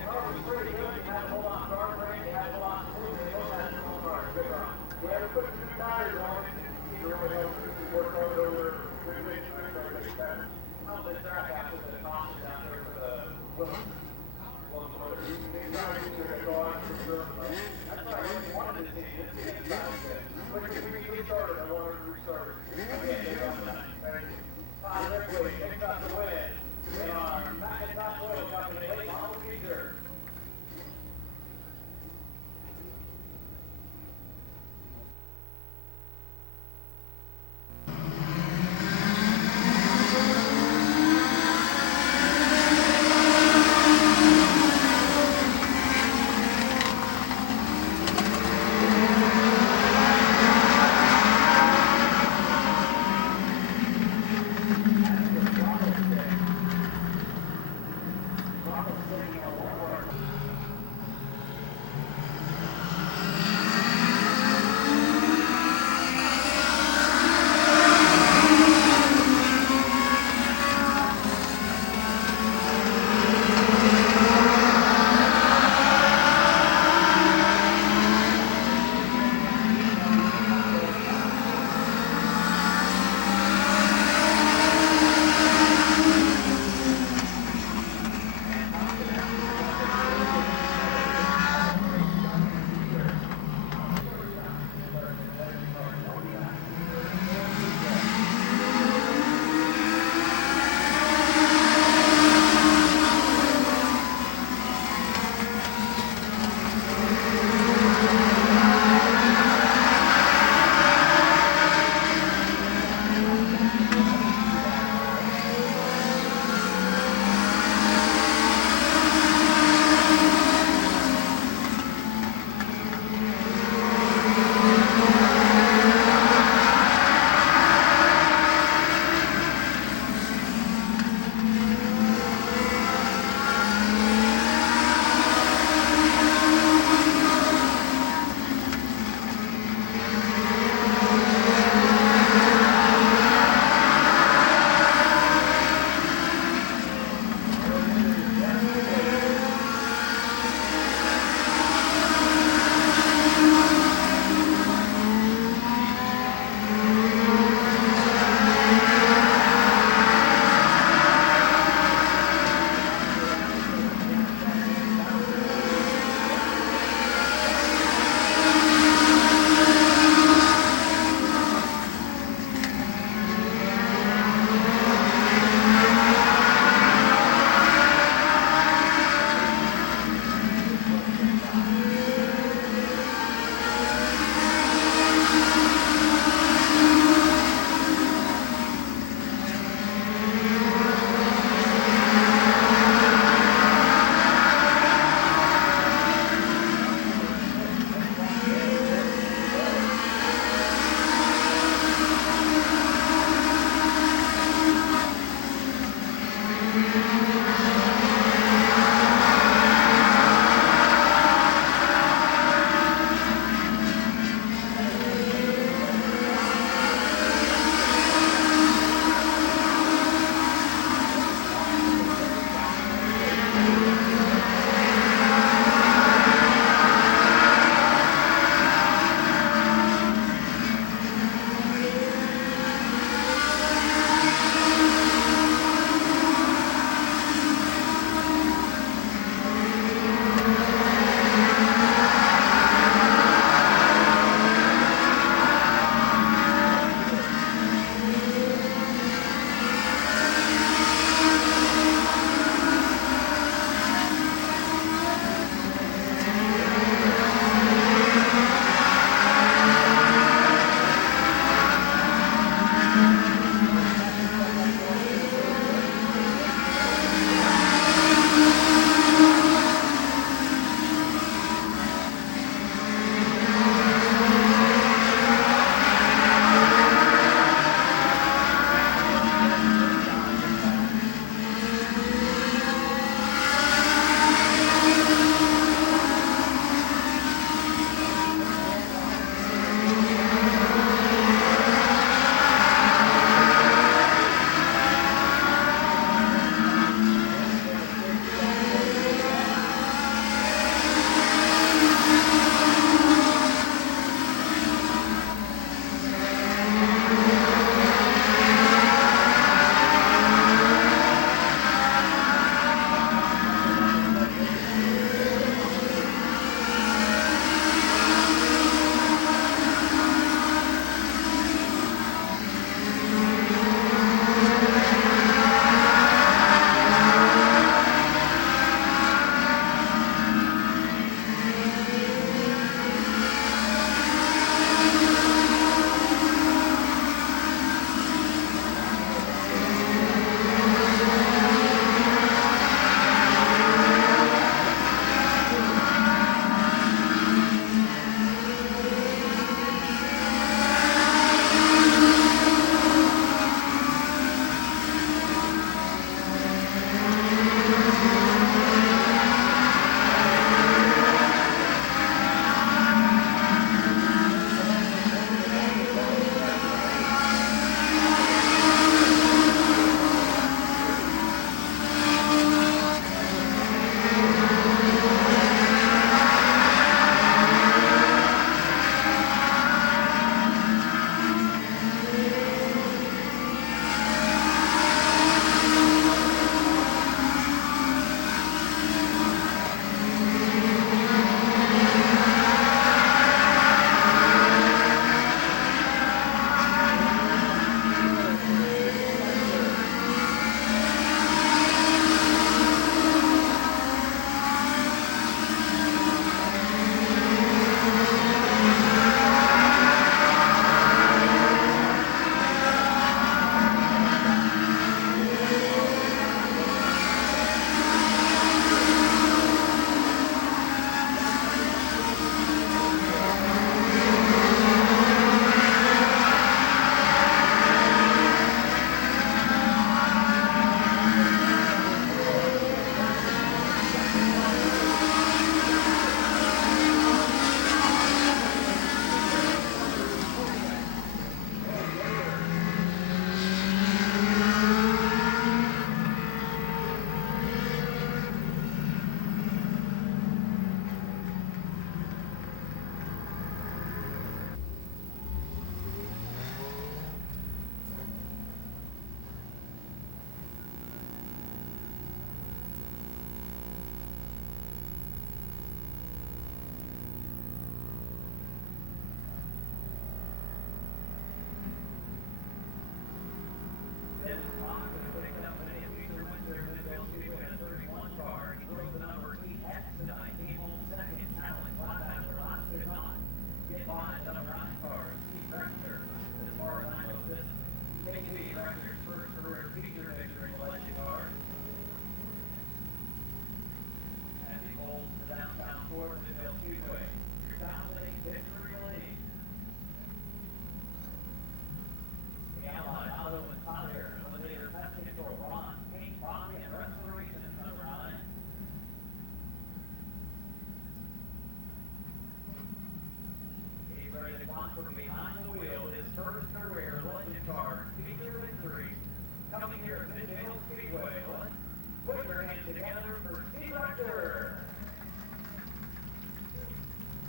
Put your hands together for Speedway.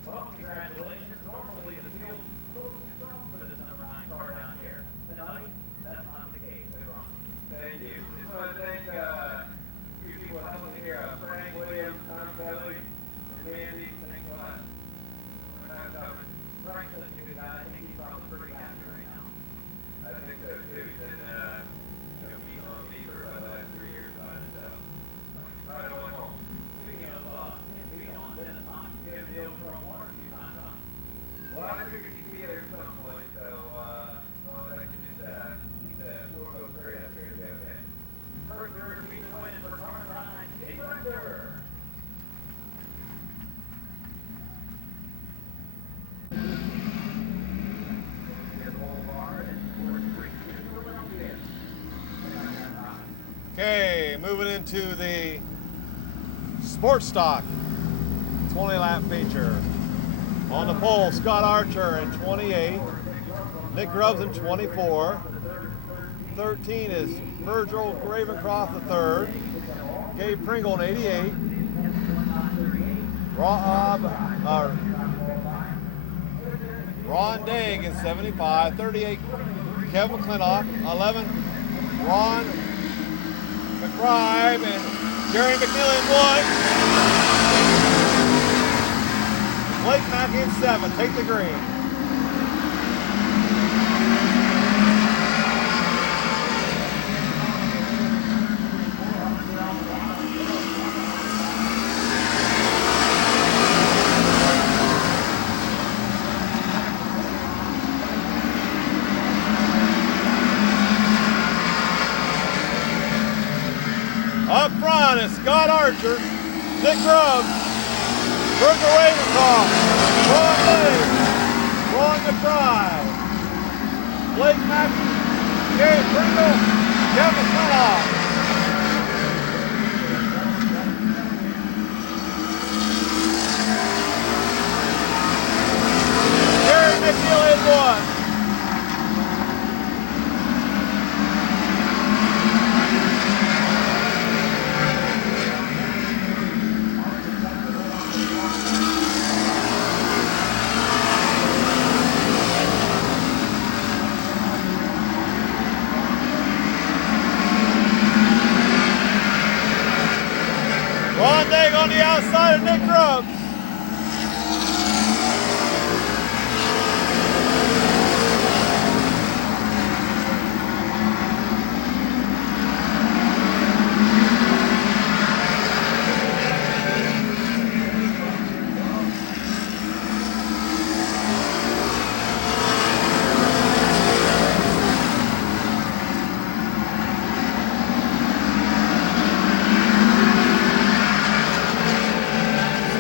Well, congratulations. Normally the field goes strong for this number 9 car down here. Tonight, that's not the case. They're wrong. Thank you. Just want to thank you people helping me here. Frank, William, Tom Kelly, and Randy. Thanks a lot. Frank's such a good guy. I think he's probably pretty happy right now. I think so too. He's been beating on me for about the last 3 years on it, so I don't want home. Speaking of beating on Dennis Knox, you gave the old front water a few times, huh? Well, I figured you'd be there at some point, so I can just keep the floor go straight out there to be okay. First third beat the win for car 9, Speedway. Okay, moving into the sports stock 20 lap feature. On the pole, Scott Archer in 28, Nick Grubbs in 24, 13 is Virgil Ravencroft III, Gabe Pringle in 88, Ron Daig in 75, 38 Kevin McClintock, 11 Ron McBride and Jerry McNeely in 1. Blake Mackey in 7. Take the green. Up front is Scott Archer, Nick Grubbs, Virgil Ravencroft, Ron Daig, Ron McBride, Blake Mackey, Gabe Pringle, Kevin McClintock. Jerry McNeely in 1. Ron Daig on the outside of Nick Grubbs.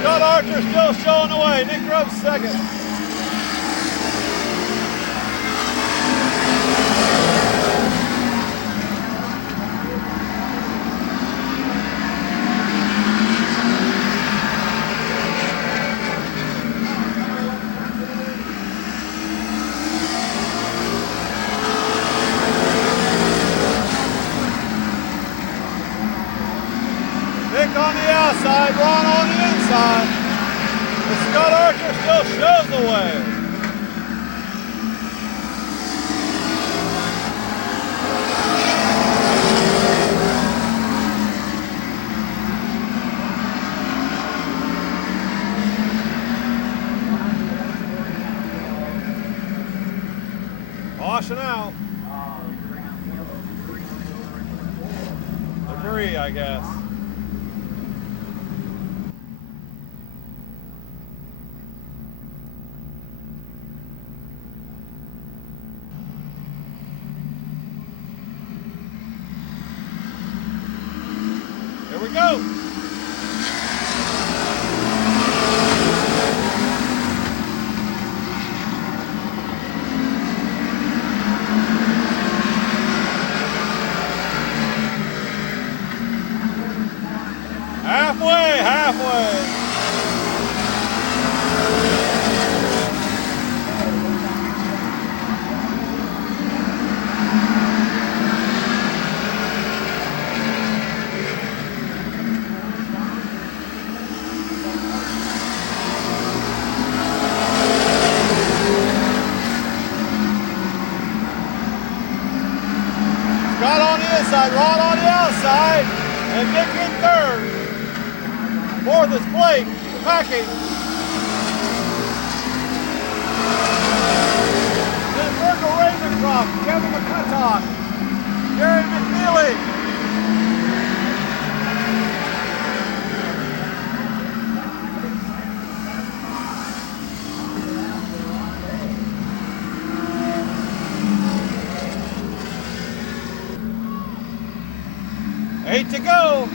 Scott Archer still showing the way. Nick Grubbs second. Nick on the outside, Ron on the inside. But Scott Archer still shows the way. Caution out. Debris, I guess. Here we go. Halfway. And Nick in third. Fourth is Blake Mackey. Then Virgil Ravencroft, Kevin McClintock, Gary McNeely. Eight to go.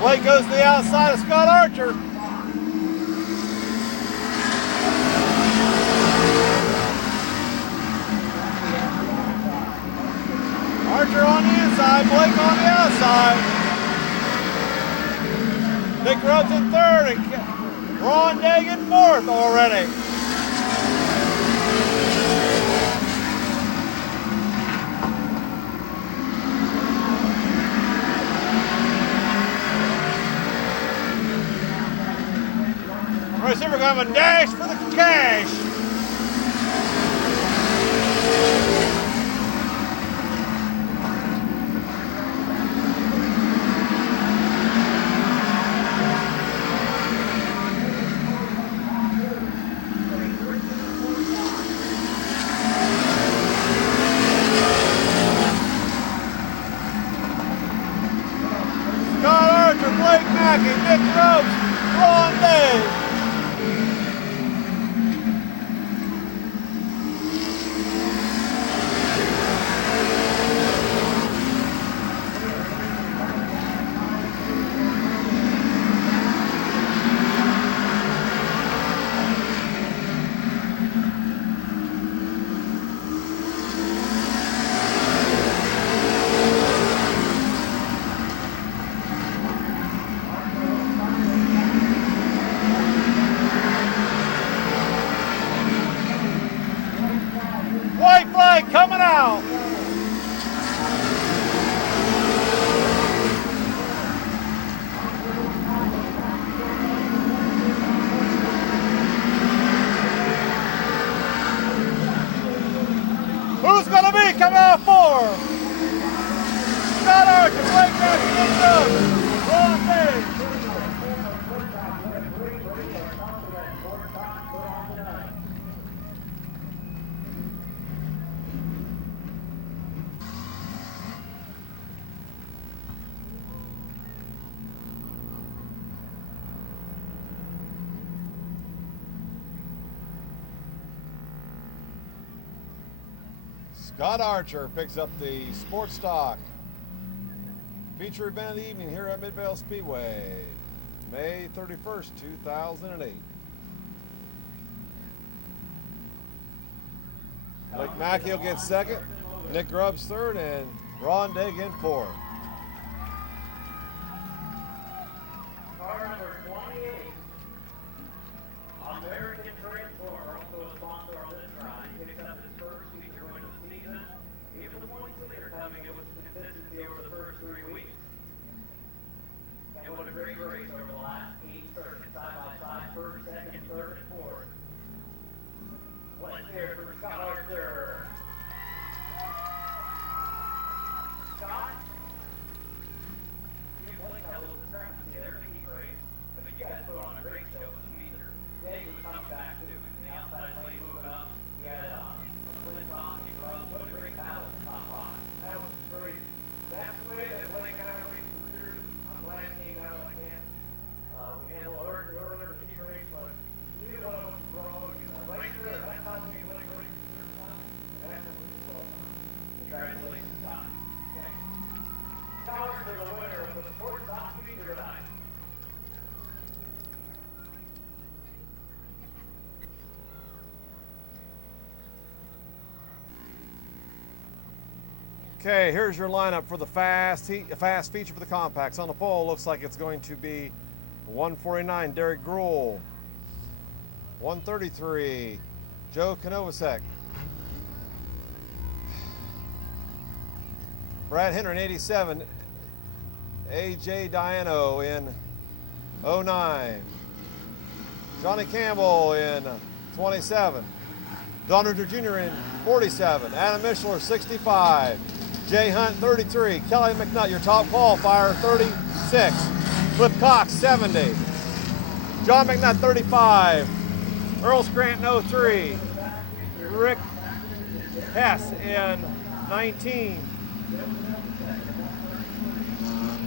Blake goes to the outside of Scott Archer. Archer on the inside, Blake on the outside. Nick Grubbs in third and Ron Dagan fourth already. We're going to have a dash for the cash. Scott Archer, Blake Mackey, Nick Grubbs, Ron Day. White flag coming out. Who's going to be coming out for? Scott Archer, Blake Mackey, Nick Grubbs, Ron Day. Scott Archer picks up the Sports Stock feature event of the evening here at Midvale Speedway, May 31st, 2008. Blake Mackey will get second, Nick Grubbs third, and Ron Dagan fourth. Car number 28, American Transformer, also a sponsor on this ride, picked up his first feature win of the season. Even the points that are coming, it was consistency over the first 3 weeks. And what a great race over the last 8 circuits, side by side, first, second, third, and fourth. Let's hear it for Scott Archer. Scott? You Blake had a little discrepancy there in the heat race, but you guys put on a great show with the meter. Yeah, he was coming back too. The outside lane moving up. You had Clinton, and Grubbs. What a great battle at the top line. That was great. That's the way that Blake and I were racing for years. I'm glad it came out like that. We had a little earlier heat race, but neither one of us was wrong. Right there, that time we Blake raced Okay, here's your lineup for the fast feature for the compacts. On the pole, looks like it's going to be 149, Derek Gruhl. 133, Joe Konovacek. Brad Henry in 87, AJ Diano in 09. Johnny Campbell in 27. Don Ritter Jr. in 47. Adam Mishler 65. Jay Hunt 33. Kelly McNutt, your top qualifier, 36. Cliff Cox 70. John McNutt 35. Earl Scranton 03. Rick Hess in 19.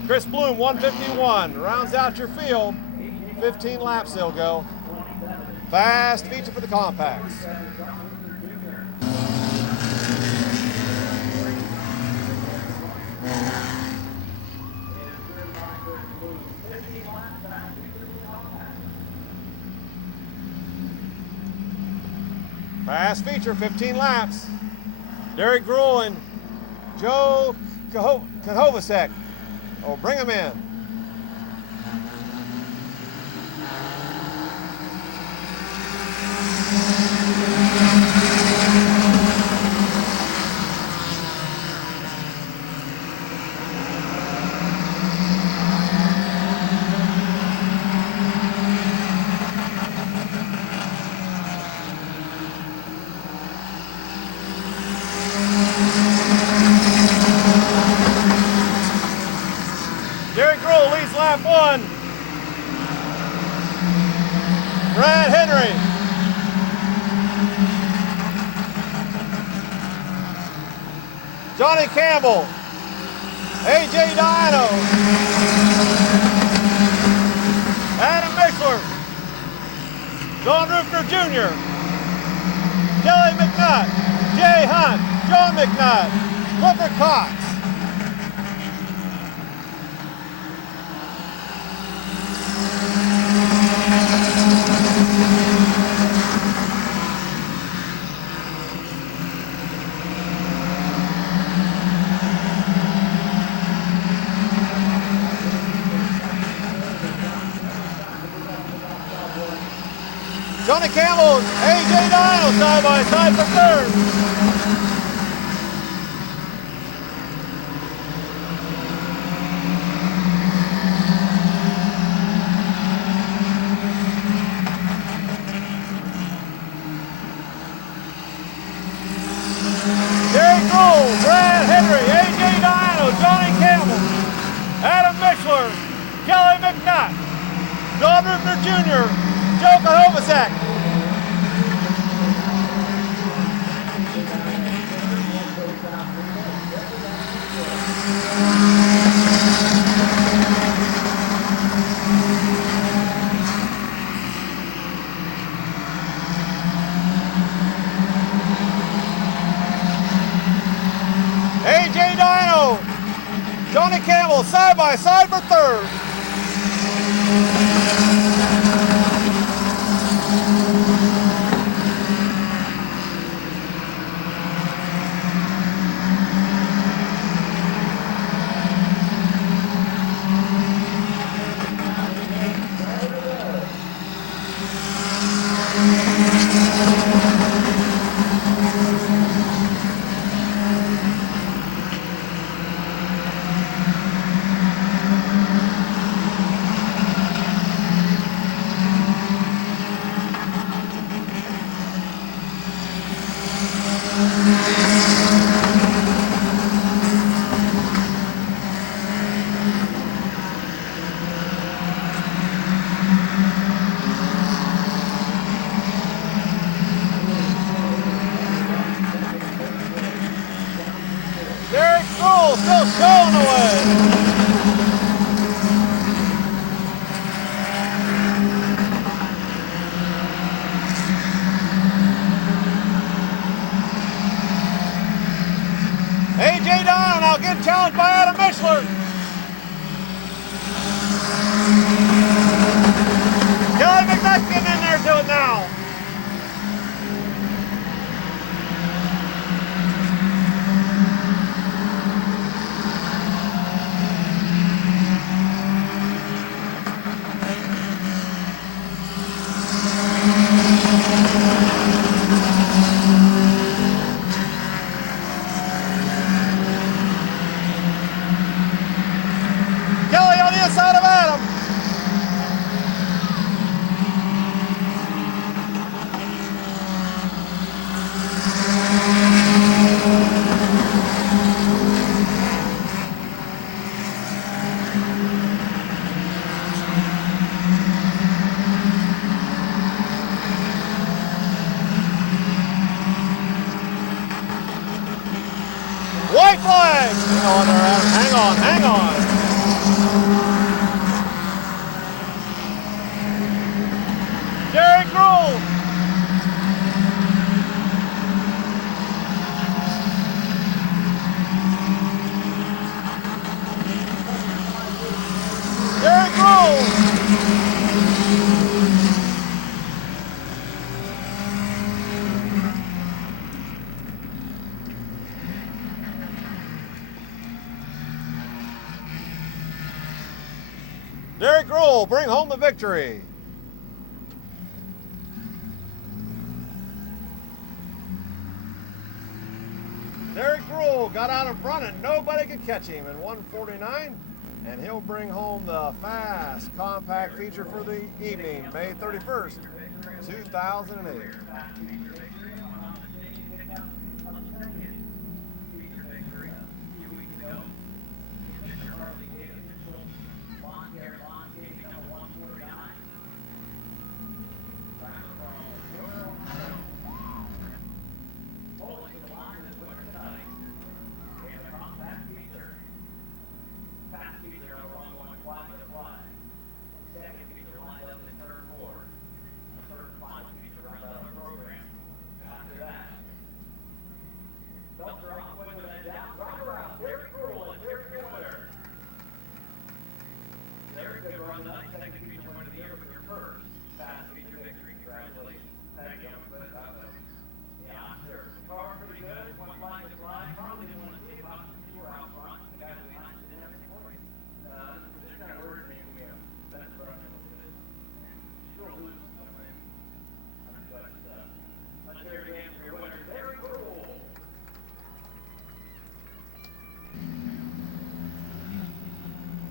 Chris Bloom 151. Rounds out your field. 15 laps they'll go. Fast feature for the compacts. Fast feature, 15 laps. Derek Gruhl and Joe Konovacek. Oh, bring him in. Derek Gruhl leads lap 1. Brad Henry. Johnny Campbell. AJ Diano. Adam Mishler. Don Rufner Jr. Kelly McNutt. Jay Hunt. John McNutt. Clifford Cox. Johnny Campbell and AJ Diano side by side for third. Derek Gruhl, Brad Henry, AJ Diano, Johnny Campbell, Adam Mishler, Kelly McNutt, Don Rufner Jr., Joe Konovacek. AJ Diano, Johnny Campbell side by side for third. Derek Gruhl still showing away. AJ Diano now getting challenged by Adam Mishler. Kelly McNutt getting in there to it now. flag. Hang on there, Adam. Hang on, hang on. Derek Grohl. Derek Grohl. Derek Grohl, bring home the victory. Derek Grohl got out in front and nobody could catch him in 1:49, and he'll bring home the fast compact feature for the evening, May 31st, 2008.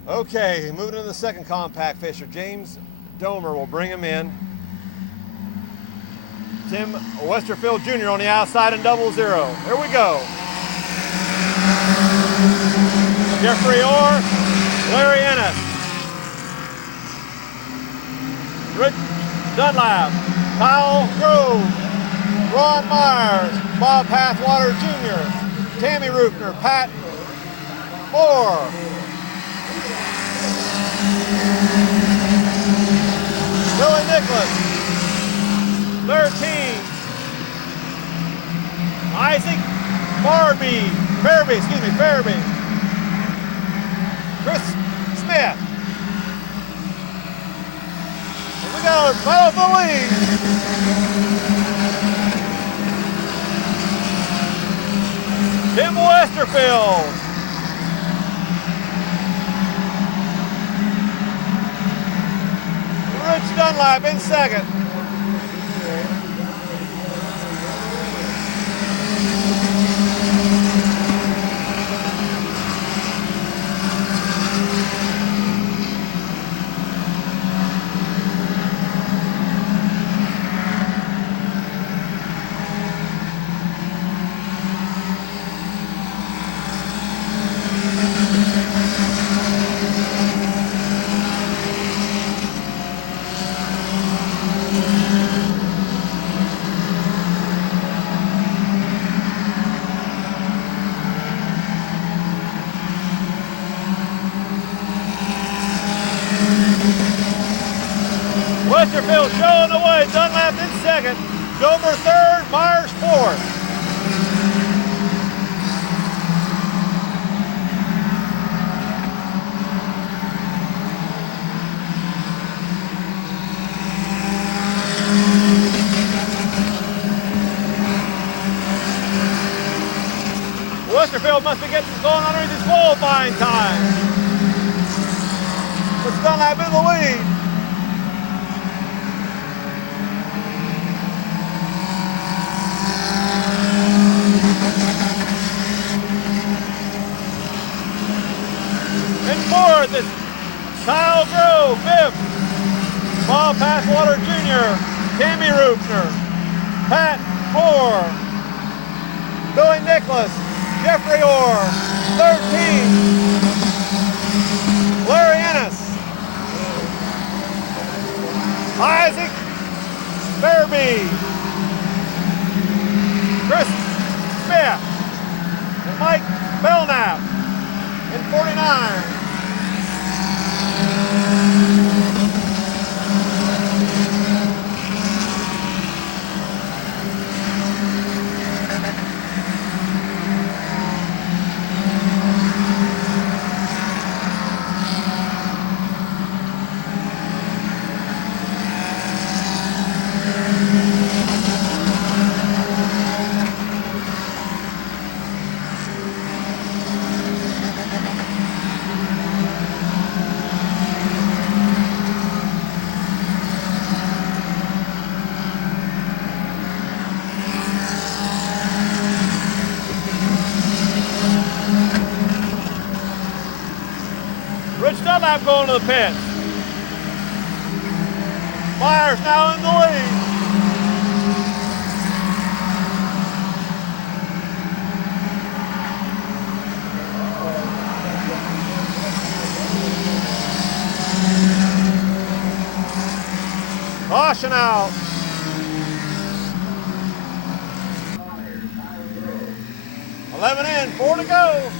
Okay, moving to the second compact fisher. James Domer will bring him in. Tim Westerfield Jr. on the outside in 00. Here we go. Jeffrey Orr, Larry Ennis, Rick Dunlap, Kyle Grove, Ron Myers, Bob Pathwater Jr., Tammy Rupner, Pat Moore, Billy Nicholas, 13, Isaac Fairby, Chris Smith. Here we go, battle for the lead. Tim Westerfield. Rich Dunlap in second. Westerfield showing the way, Dunlap in second, Domer third, Myers fourth. Westerfield must be getting going underneath his qualifying time. Puts Dunlap in the lead. In fourth is Kyle Grove, fifth, Bob Pathwater Jr., Tammy Rupner, Pat Moore, Billy Nicholas, Jeffrey Orr, 13, Larry Ennis, Isaac Fairby, Chris Smith, and Mike Belknap in 49. Rich Dunlap going to the pits. Myers now in the lead. Caution out. Eleven in, 4 to go.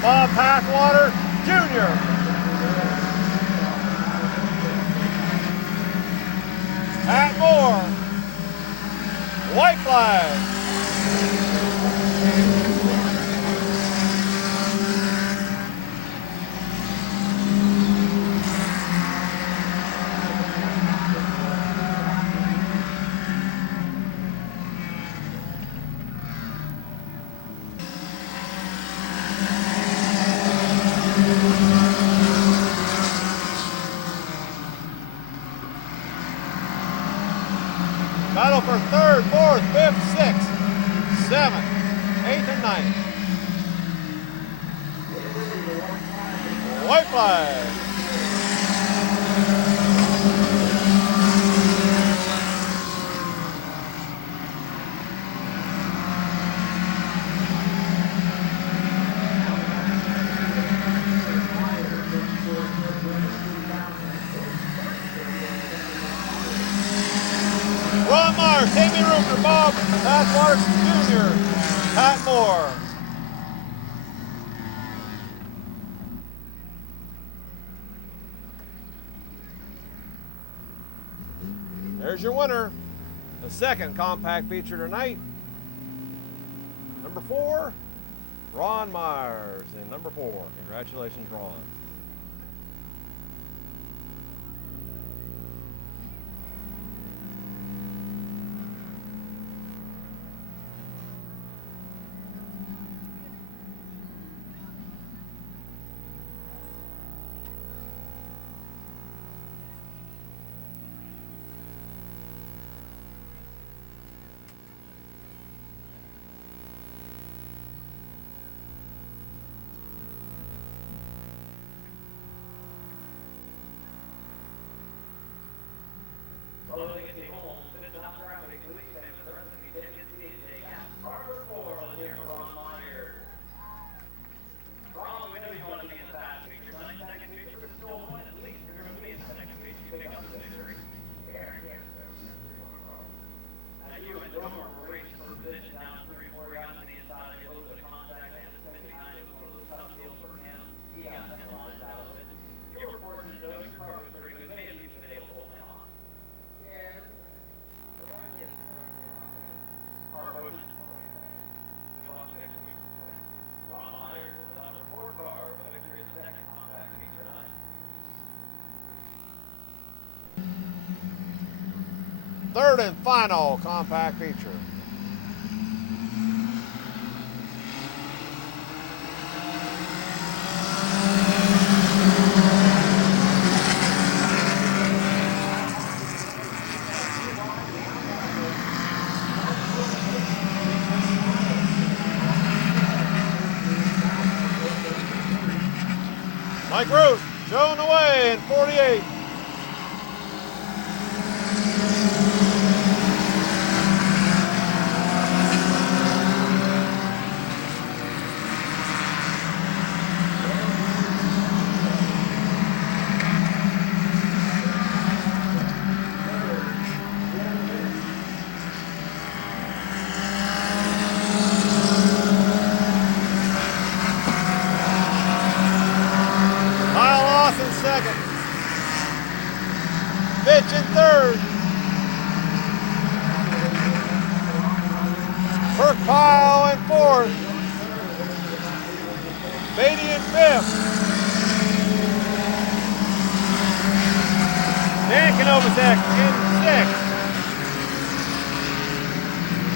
Bob Pathwater, Jr. Pat Moore. White flag. Battle for third, fourth, fifth, sixth, seventh, eighth, and ninth. White flag. Ron Myers, Tammy Rupert, Bob Pathwater Jr., Pat Moore. There's your winner, the second compact feature tonight. Number 4, Ron Myers in number 4. Congratulations, Ron. Third and final compact feature. Mike Root showing away in 48. Second. Fitch in third. Perk Pile in fourth. Beatty in fifth. Dan Kanovacek in sixth.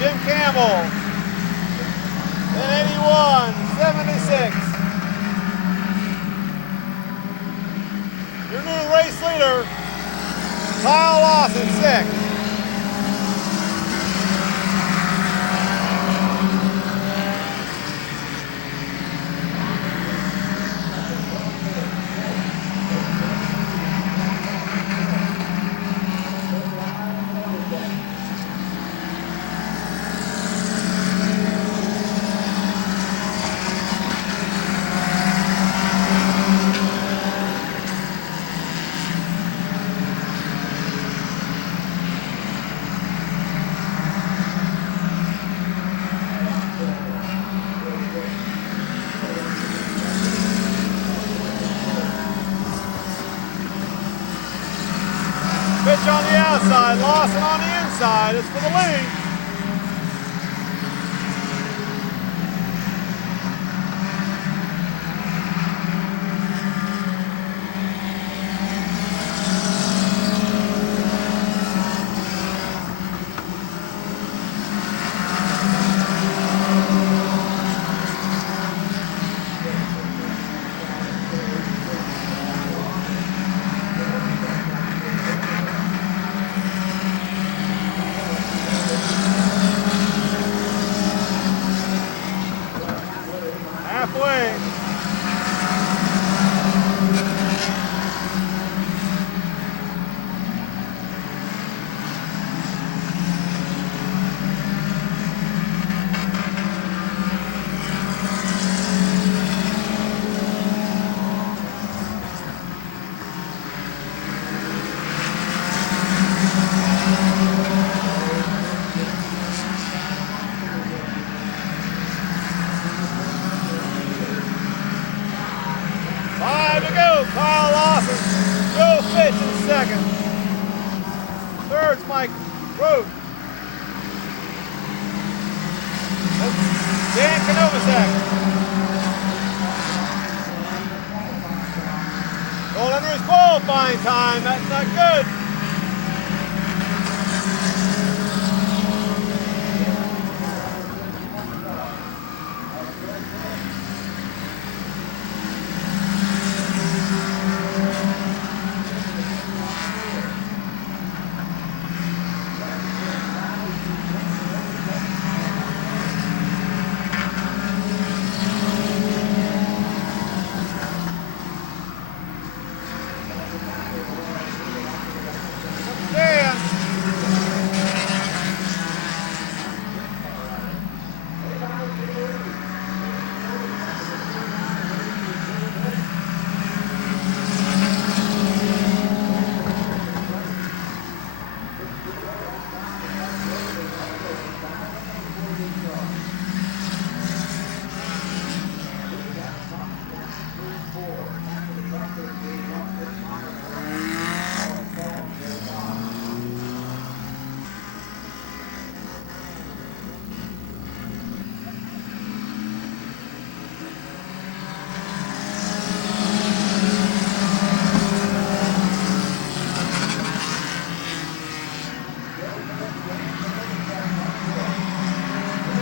Jim Campbell in 81, 76. Your new race leader, Kyle Lawson, 6th. Pitch on the outside, Lawson on the inside. It's for the lead. Halfway. Kyle Lawson, Joe Fitch in second. Third's Mike Root. Dan Kanovacek. Going under his qualifying time, that's not good.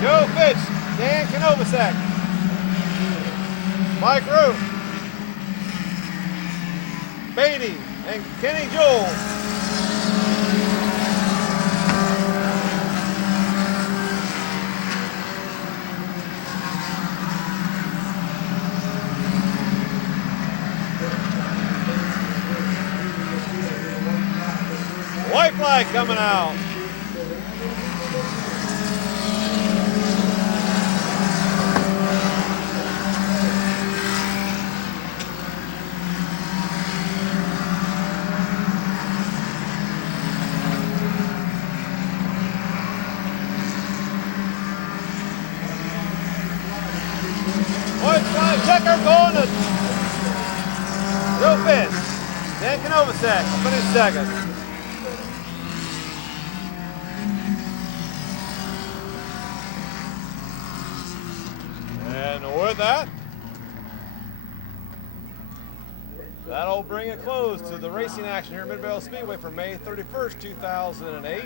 Joe Fitch, Dan Kanovacek, Mike Root, Beatty, and Kenny Joel. White flag coming out. White flag checker going to Joe Finn. Dan Konovacek will finish second. And with that, that'll bring a close to the racing action here at Midvale Speedway for May 31st, 2008.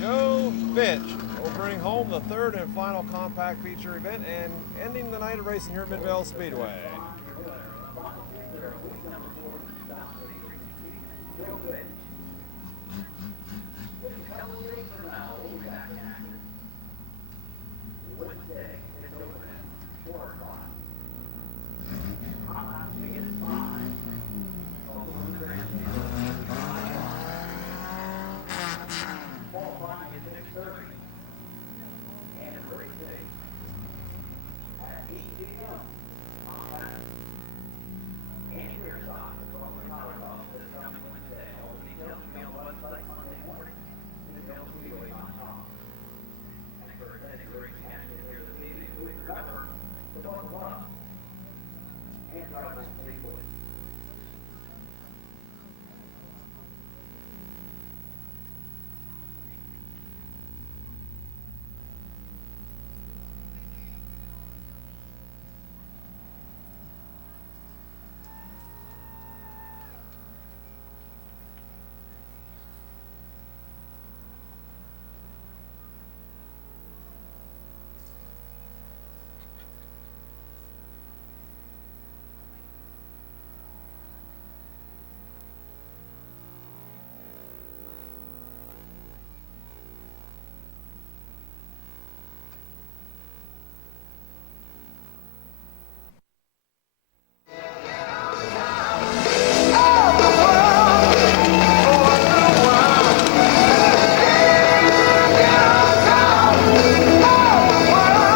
Joe Fitch will bring home the third and final compact feature event and ending the night of racing here at Midvale Speedway.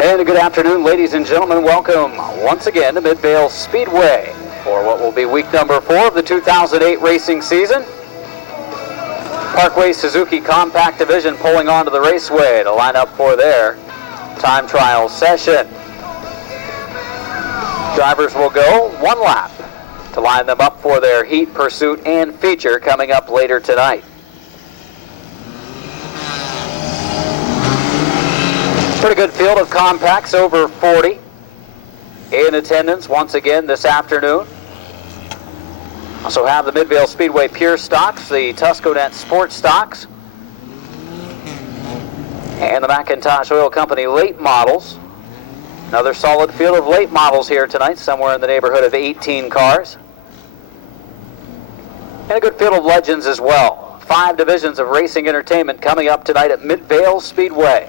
And good afternoon, ladies and gentlemen. Welcome once again to Midvale Speedway for what will be week number 4 of the 2008 racing season. Parkway Suzuki Compact Division pulling onto the raceway to line up for their time trial session. Drivers will go one lap to line them up for their heat, pursuit, and feature coming up later tonight. Pretty good field of compacts, over 40 in attendance once again this afternoon. Also have the Midvale Speedway Pure Stocks, the Tusconet Sport Stocks, and the McIntosh Oil Company late models. Another solid field of late models here tonight, somewhere in the neighborhood of 18 cars. And a good field of legends as well. 5 divisions of racing entertainment coming up tonight at Midvale Speedway.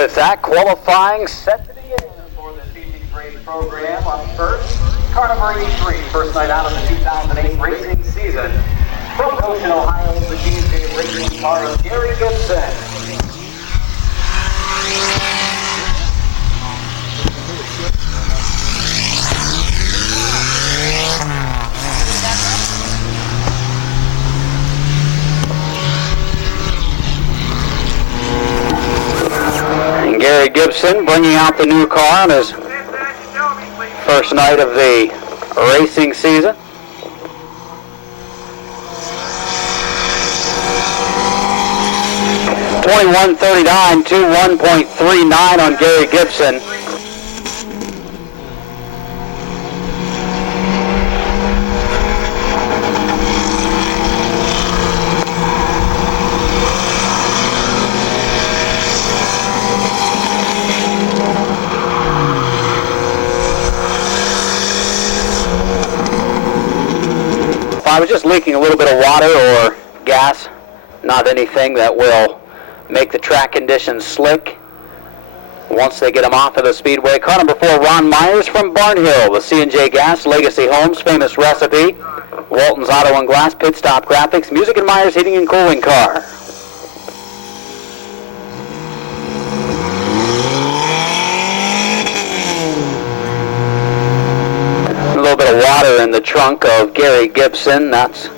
With that, qualifying set to begin for the evening's race program. Up first, car number 83, first night out of the 2008 racing season. From Goshen, Ohio, the GJ racing car of Gary Gibson. Gary Gibson bringing out the new car on his first night of the racing season. .2139 to 1.39 on Gary Gibson. I was just leaking a little bit of water or gas, not anything that will make the track conditions slick once they get them off of the speedway. Car number 4, Ron Myers from Barnhill, the C&J Gas, Legacy Homes, Famous Recipe, Walton's Auto and Glass, Pit Stop Graphics, Music and Myers Heating and Cooling car. A little bit of water in the trunk of Gary Gibson. That's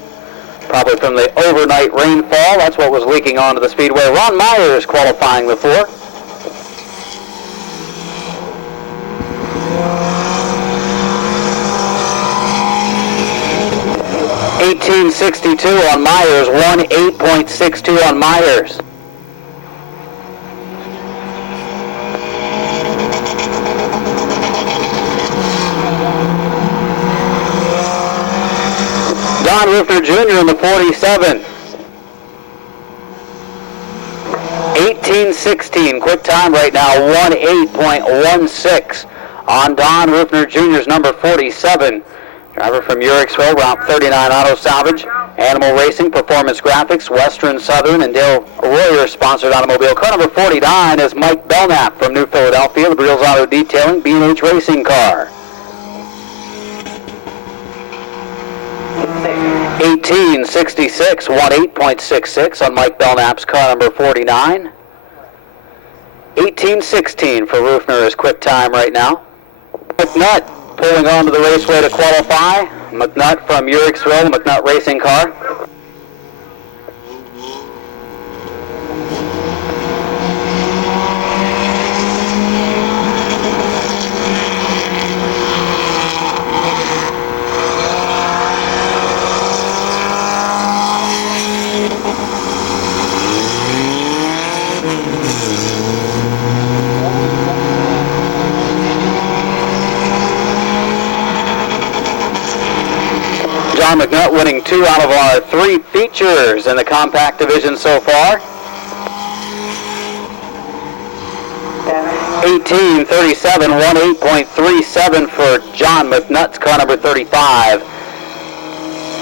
probably from the overnight rainfall. That's what was leaking onto the speedway. Ron Myers qualifying the 4. .1862 on Myers, 1.8.62 on Myers. Don Rufner Jr. in the 47. 18:16, quick time right now, 1.8.16 on Don Rufner Jr.'s number 47. Driver from Uricksville, Route 39 Auto Salvage, Animal Racing, Performance Graphics, Western Southern, and Dale Royer sponsored automobile. Car number 49 is Mike Belknap from New Philadelphia, the Breels Auto Detailing, B&H Racing car. 18:66, 1.8.66 on Mike Belknap's car number 49. 18:16 for Rufner is quick time right now. McNutt pulling onto the raceway to qualify. McNutt from Uricksville, the McNutt Racing car. John McNutt winning 2 out of our 3 features in the compact division so far. 18:37, 1.8.37 for John McNutt's car number 35.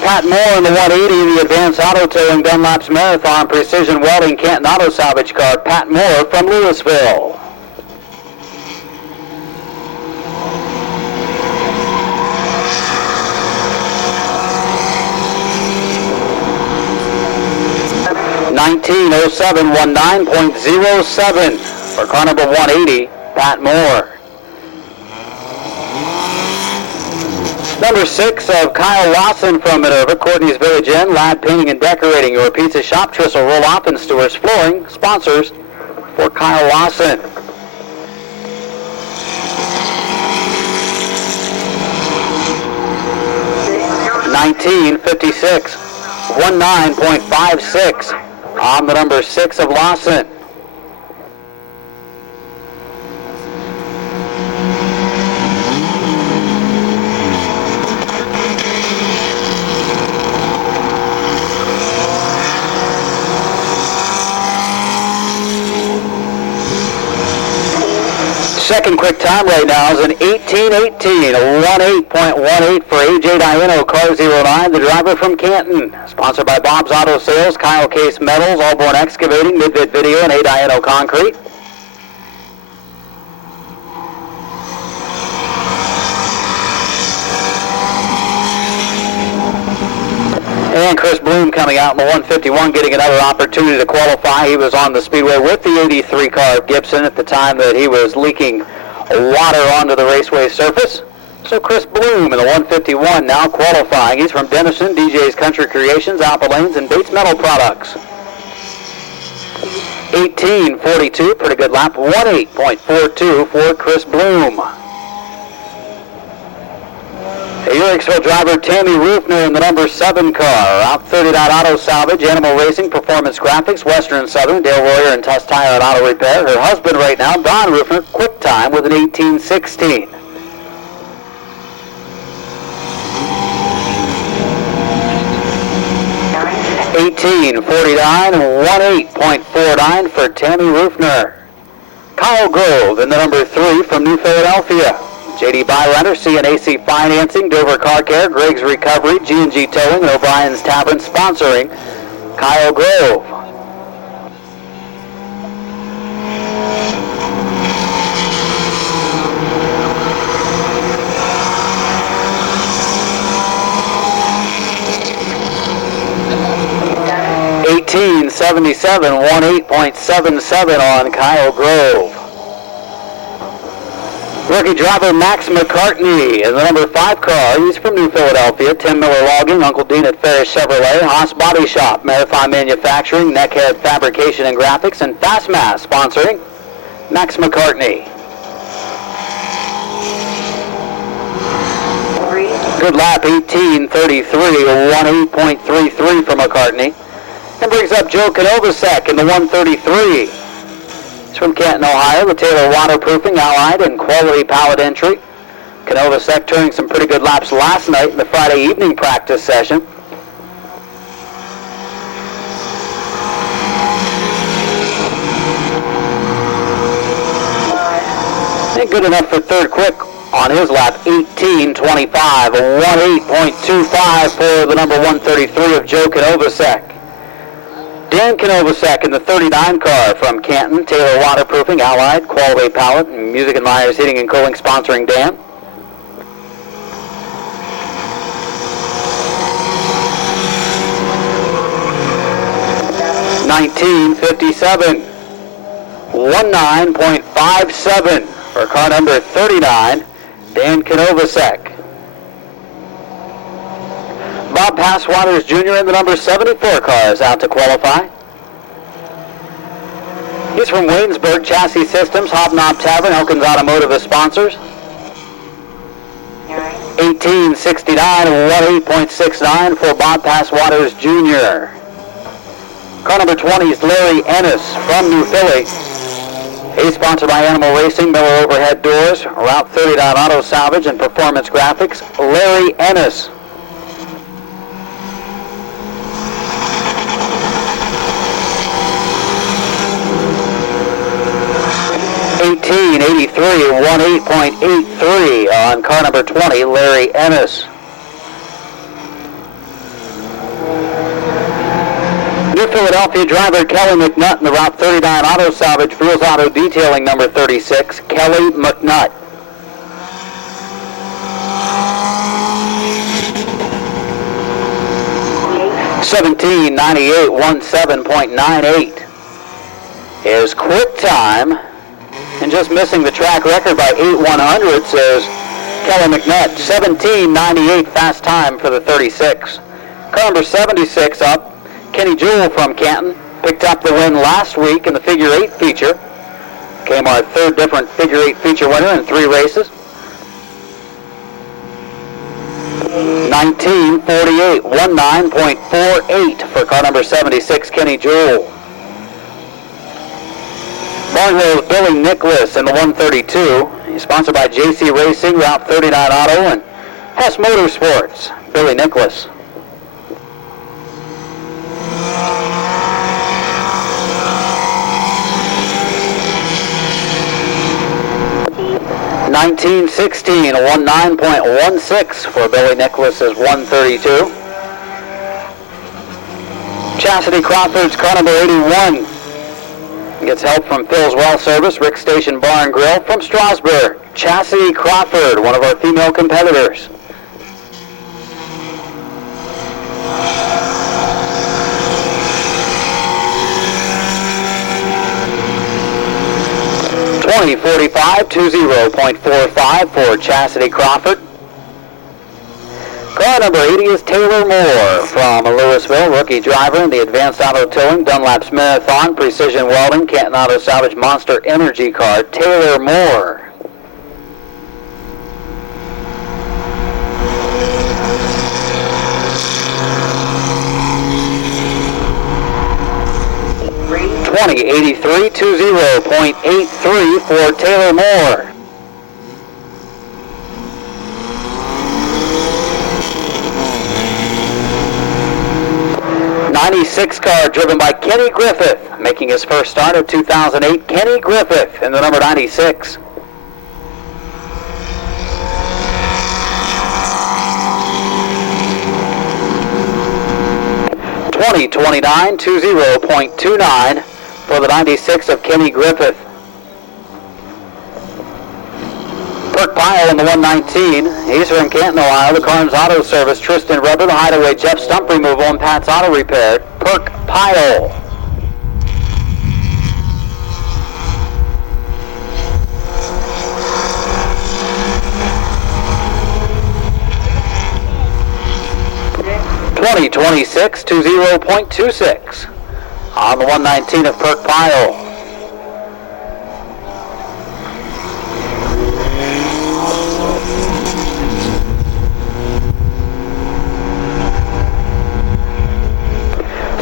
Pat Moore in the 180, the Advanced Auto Towing Dunlap's Marathon Precision Welding Canton Auto Salvage car. Pat Moore from Louisville. (19:07.19.07) for car number 180, Pat Moore. Number 6 of Kyle Lawson from Minerva, Courtney's Village Inn, Lad Painting and Decorating, your pizza shop, Tristle Roll-Off and Stewart's Flooring, sponsors for Kyle Lawson. (19:56, 19.56 on the number 6 of Lawson. Second quick time right now is an 18:18, a 18.18 for AJ Diano, car 09, the driver from Canton. Sponsored by Bob's Auto Sales, Kyle Case Metals, Allborn Excavating, Mid-Vid Video, and A. Diano Concrete. And Chris Bloom coming out in the 151, getting another opportunity to qualify. He was on the speedway with the 83 car of Gibson at the time that he was leaking water onto the raceway surface. So Chris Bloom in the 151 now qualifying. He's from Denison, DJ's Country Creations, Alpha Lanes, and Bates Metal Products. 18:42, pretty good lap. 18.42 for Chris Bloom. Eriksville driver Tammy Rufner in the number 7 car. Route 39 Auto Salvage, Animal Racing, Performance Graphics, Western Southern, Dale Royer, and Tuss Tire and Auto Repair. Her husband right now, Don Rufner, quick time with an 18:16. $18.49, 18.49 for Tammy Rufner. Kyle Grove in the number 3 from New Philadelphia. JD Byrider, CNAC Financing, Dover Car Care, Greg's Recovery, G&G Towing, and O'Brien's Tavern sponsoring Kyle Grove. $18.77, 18.77 on Kyle Grove. Rookie driver Max McCartney in the number 5 car. He's from New Philadelphia. Tim Miller Logging, Uncle Dean at Ferris Chevrolet, Haas Body Shop, Marathon Manufacturing, Neckhead Fabrication and Graphics, and Fastmass sponsoring Max McCartney. Good lap, 18:33, 18.33 for McCartney. And brings up Joe Konovacek in the 133. He's from Canton, Ohio, with Taylor Waterproofing, Allied, and Quality Pallet Entry. Konovacek turning some pretty good laps last night in the Friday evening practice session. Ain't good enough for third quick on his lap, 18:25, 18.25 for the number 133 of Joe Konovacek. Dan Konovacek in the 39 car from Canton, Taylor Waterproofing, Allied, Quality Pallet, and Music and Myers Heating and Cooling sponsoring Dan. $19.57, 19.57 for car number 39, Dan Konovacek. Bob Passwaters Jr. in the number 74 car is out to qualify. He's from Waynesburg, Chassis Systems, Hobnob Tavern, Elkins Automotive as sponsors. 18.69, 18.69 for Bob Passwaters Jr. Car number 20 is Larry Ennis from New Philly. He's sponsored by Animal Racing, Miller Overhead Doors, Route 39 Auto Salvage, and Performance Graphics. Larry Ennis. 18.83, 18.83 on car number 20, Larry Ennis. New Philadelphia driver Kelly McNutt in the Route 39 Auto Salvage, Bruce Auto Detailing number 36, Kelly McNutt. $17.98, 17.98 is quick time. And just missing the track record by 8/100ths is Kelly McNutt. 17.98 fast time for the 36. Car number 76 up, Kenny Jewell from Canton. Picked up the win last week in the figure 8 feature. Became our third different figure 8 feature winner in 3 races. 19.48, 19.48 for car number 76, Kenny Jewell. Barnhill's Billy Nicholas in the 132. He's sponsored by JC Racing, Route 39 Auto, and Hess Motorsports. Billy Nicholas. $19.16, 19.16 for Billy Nicholas's 132. Chastity Crawford's car number 81. Gets help from Phil's Well Service, Rick Station Bar and Grill from Strasburg. Chastity Crawford, one of our female competitors. 20:45, 20.45 for Chastity Crawford. Car number 80 is Taylor Moore from Louisville, rookie driver in the Advanced Auto Towing, Dunlap's Marathon, Precision Welding, Canton Auto Salvage Monster Energy car, Taylor Moore. $20.83, 20.83 for Taylor Moore. '96 car driven by Kenny Griffith, making his first start of 2008. Kenny Griffith in the number 96. $20.29, 20.29 for the 96 of Kenny Griffith. Perk Pyle in the 119. He's from Canton, Ohio. The Carnes Auto Service. Tristan Rubber, the Hideaway, Jeff Stump Removal, and Pat's Auto Repair. Perk Pyle. $20.26, 20.26 on the 119 of Perk Pyle.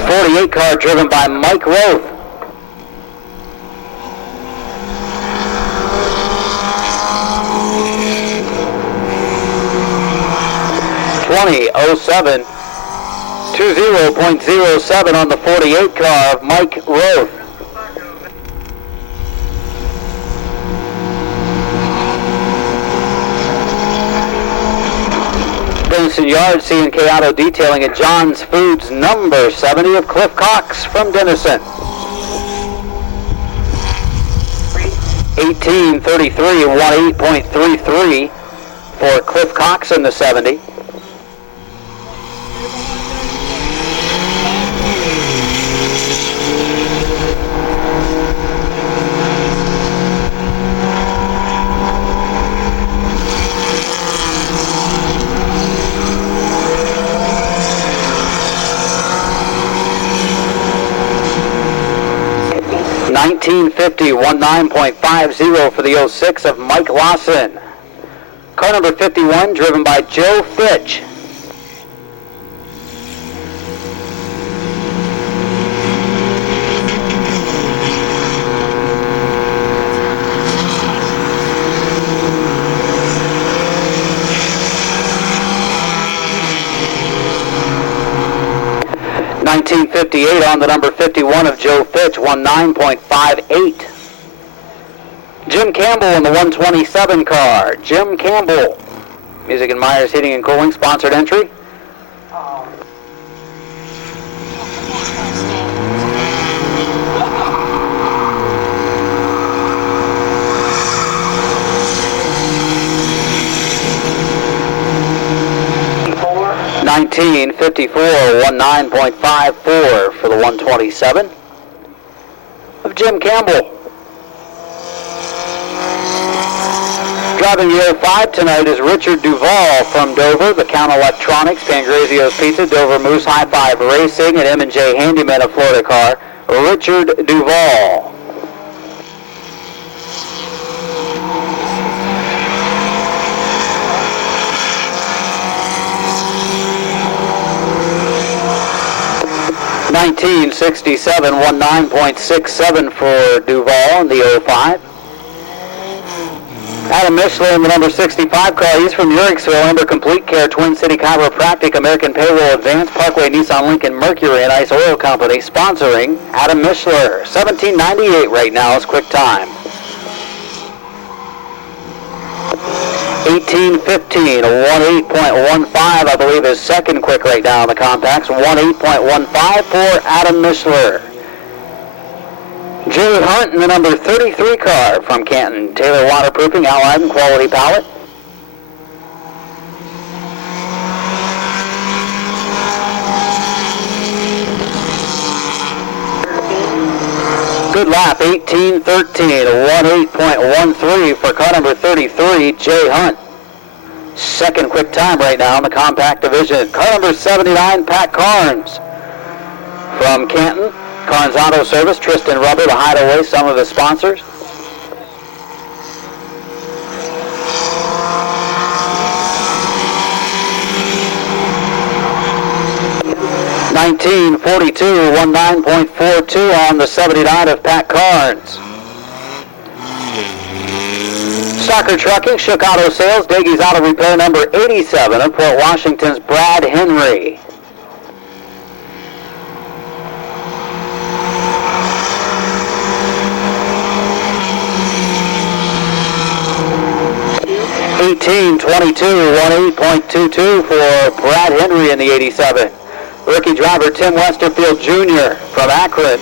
'48 car driven by Mike Roth. $20.07, 20.07 on the 48 car of Mike Roth. Denison Yard, C&K Auto Detailing at John's Foods, number 70 of Cliff Cox from Denison. 18:33, 18.33 for Cliff Cox in the 70. $19.50, 19.50 for the 06 of Mike Lawson. Car number 51 driven by Joe Fitch. $19.58 on the number 51 of Joe Fitch, 19.58. Jim Campbell in the 127 car. Jim Campbell. Music and Myers Heating and Cooling, sponsored entry. $19.54, 19.54 for the 127 of Jim Campbell. Driving the 05 tonight is Richard Duvall from Dover, the Count Electronics, Pangrazio's Pizza, Dover Moose, High Five Racing, and M&J Handyman, a Florida car. Richard Duvall. $19.67, 19.67 for Duvall in the 05. Adam Mishler in the number 65 car. He's from Uricksville, under Complete Care, Twin City Chiropractic, American Payroll Advance, Parkway Nissan Lincoln Mercury, and Ice Oil Company, sponsoring Adam Mishler. $17.98 right now is quick time. 18.15, 18.15, I believe, is second quick right now in the compacts. 18.15 for Adam Mishler. Jerry Hunt in the number 33 car from Canton. Taylor Waterproofing, Allied and Quality Pallet. Good lap, 18:13, 18.13 for car number 33, Jay Hunt. Second quick time right now in the compact division. Car number 79, Pat Carnes. From Canton, Carnes Auto Service, Tristan Rubber, the Hideaway, some of the sponsors. (19:42, 19.42 on the 79 of Pat Carnes. Soccer Trucking, Shook Auto Sales, Dagies Auto Repair, number 87 of Port Washington's Brad Henry. (18:22, 18.22 for Brad Henry in the 87. Rookie driver Tim Westerfield Jr. from Akron.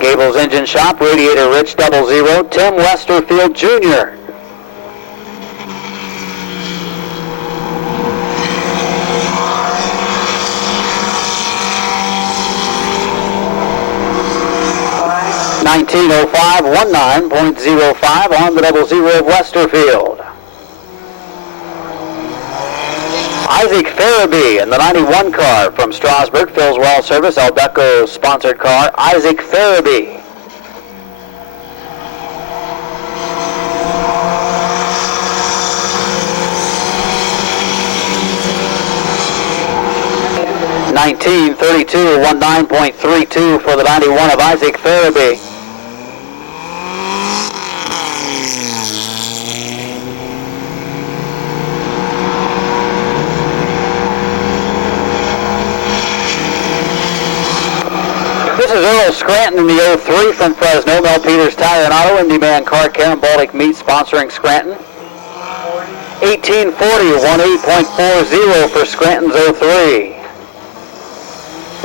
Gables Engine Shop, Radiator Rich 00, Tim Westerfield Jr. (19:05, 19.05 on the 00 of Westerfield. Isaac Farabee in the 91 car from Strasburg, Phil's Wall Service, Albeco sponsored car, Isaac Farabee. (19:32, 19.32 for the 91 of Isaac Farabee. This is Earl Scranton in the 03 from Fresno, Mel Peters Tire and Auto, Indy Man Car Care, and Baltic Meat sponsoring Scranton. 18:40, 18.40 for Scranton's 03.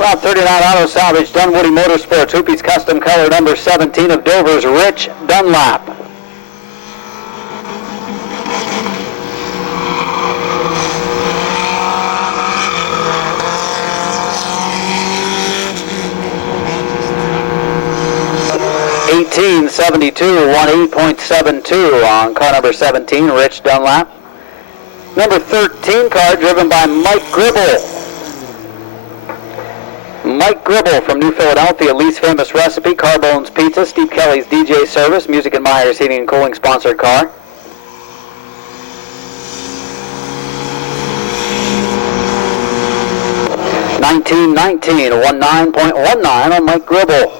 Route 39 Auto Salvage, Dunwoody Motorsports, Hoopie's Custom Color, number 17 of Dover's Rich Dunlap. (18:72, 18.72 on car number 17, Rich Dunlap. Number 13 car driven by Mike Gribble. Mike Gribble from New Philadelphia, Lee's Famous Recipe, Carbone's Pizza, Steve Kelly's DJ Service, Music and Myers Heating and Cooling sponsored car. (19:19, 19.19 on Mike Gribble.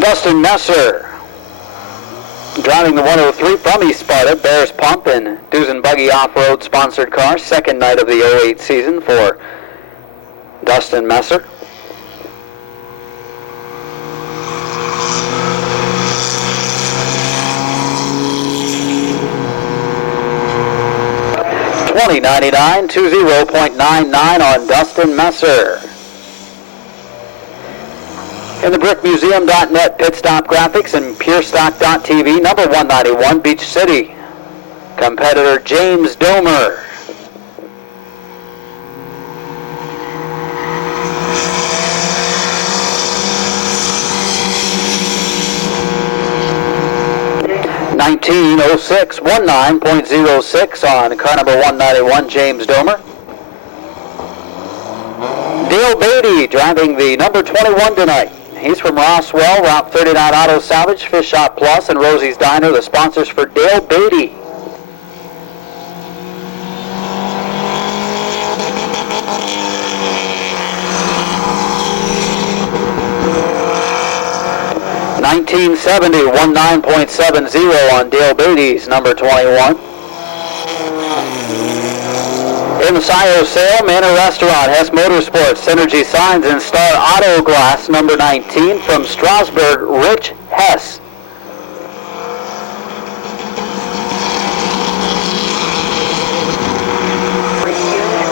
Dustin Messer driving the 103 from East Sparta, Bears Pump and Dues & Buggy Off-Road sponsored car. Second night of the 08 season for Dustin Messer. $20.99, 20.99 on Dustin Messer. In the BrickMuseum.net Pit Stop Graphics and PureStock.tv, number 191, Beach City. Competitor James Domer. (19:06, 19.06 on car number 191, James Domer. Dale Beatty driving the number 21 tonight. He's from Roswell, Route 39 Auto Salvage, Fish Shop Plus, and Rosie's Diner, the sponsors for Dale Beatty. (1970, 19.70 on Dale Beatty's number 21. In the Scio Sale, Manor Restaurant, Hess Motorsports, Synergy Signs, and Star Auto Glass, number 19 from Strasburg, Rich Hess.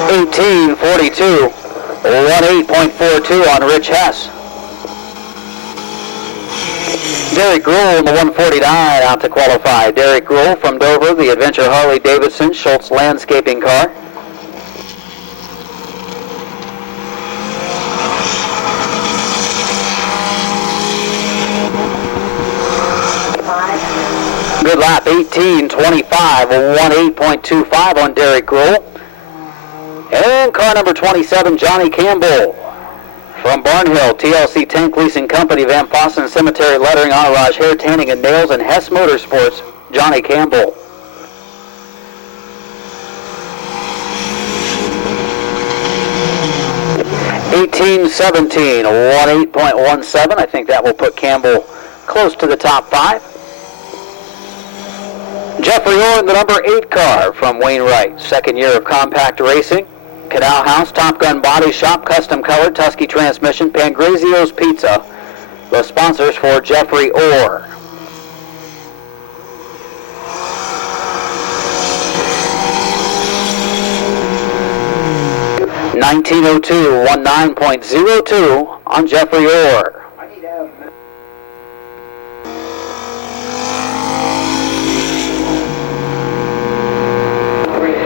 (18:42, 18.42 on Rich Hess. Derek Gruhl in the 149 out to qualify. Derek Gruhl from Dover, the Adventure Harley Davidson Schultz landscaping car. lap 18:25, 18.25 on Derek Grohl. And car number 27, Johnny Campbell. From Barnhill, TLC Tank Leasing Company, Van Fossen Cemetery Lettering, Entourage, Hair Tanning and Nails, and Hess Motorsports, Johnny Campbell. (18:17), 18.17. I think that will put Campbell close to the top 5. Jeffrey Orr in the number 8 car from Wainwright, second year of compact racing. Canal House, Top Gun Body Shop, Custom Colored, Tusky Transmission, Pangrazio's Pizza, the sponsors for Jeffrey Orr. (19:02), 19.02 on Jeffrey Orr.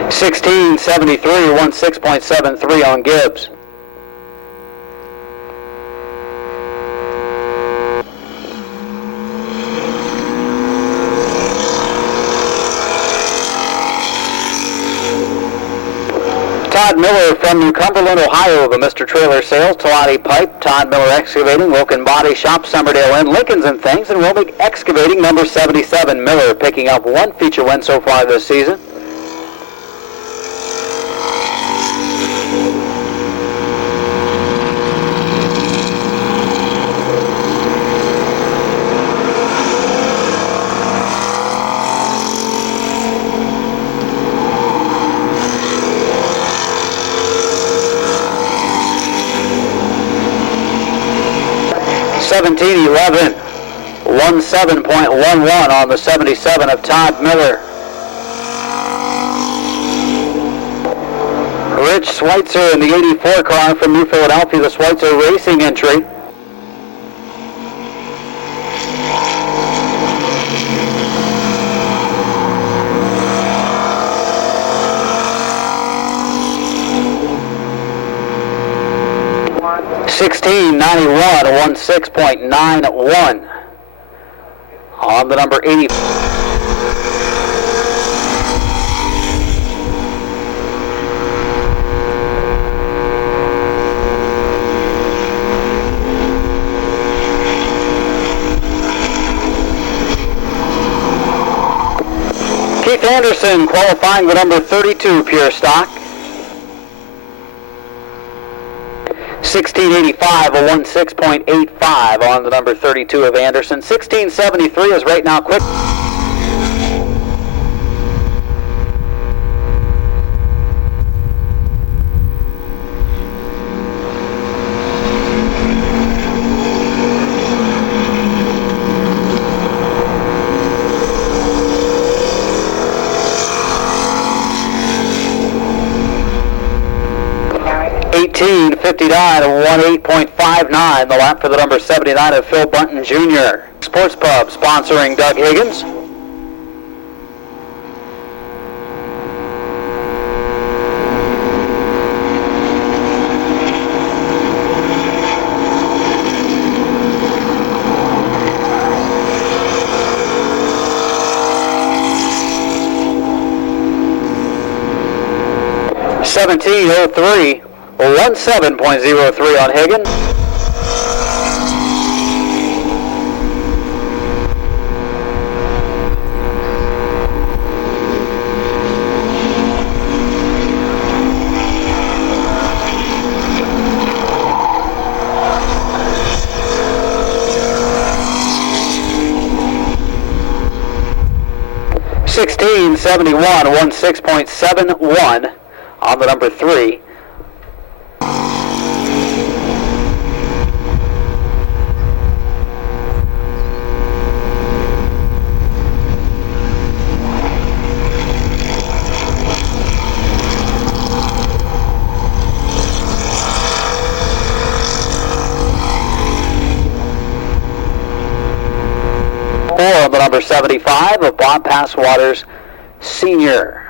16:73, 16.73 on Gibbs. Todd Miller from New Cumberland, Ohio, the Mr. Trailer Sales, Talati Pipe, Todd Miller Excavating, Wilkin Body Shop, Summerdale Inn, Lincoln's and Things, and Wilming Excavating, number 77. Miller picking up 1 feature win so far this season. (17:11), 17.11 on the 77 of Todd Miller. Rich Schweitzer in the 84 car from New Philadelphia, the Schweitzer Racing entry. (16:91), 16.91 on the number 80. Keith Anderson qualifying the number 32 pure stock. 16:85, 16.85 on the number 32 of Anderson. 16:73 is right now quick. (18:59), 18.59 the lap for the number 79 of Phil Bunton Jr. Sports Pub sponsoring Doug Higgins. (17:03), 17.03 on Higgins. (16:71), 16.71 on the number 3. On the number 75 of Bob Passwater's Sr.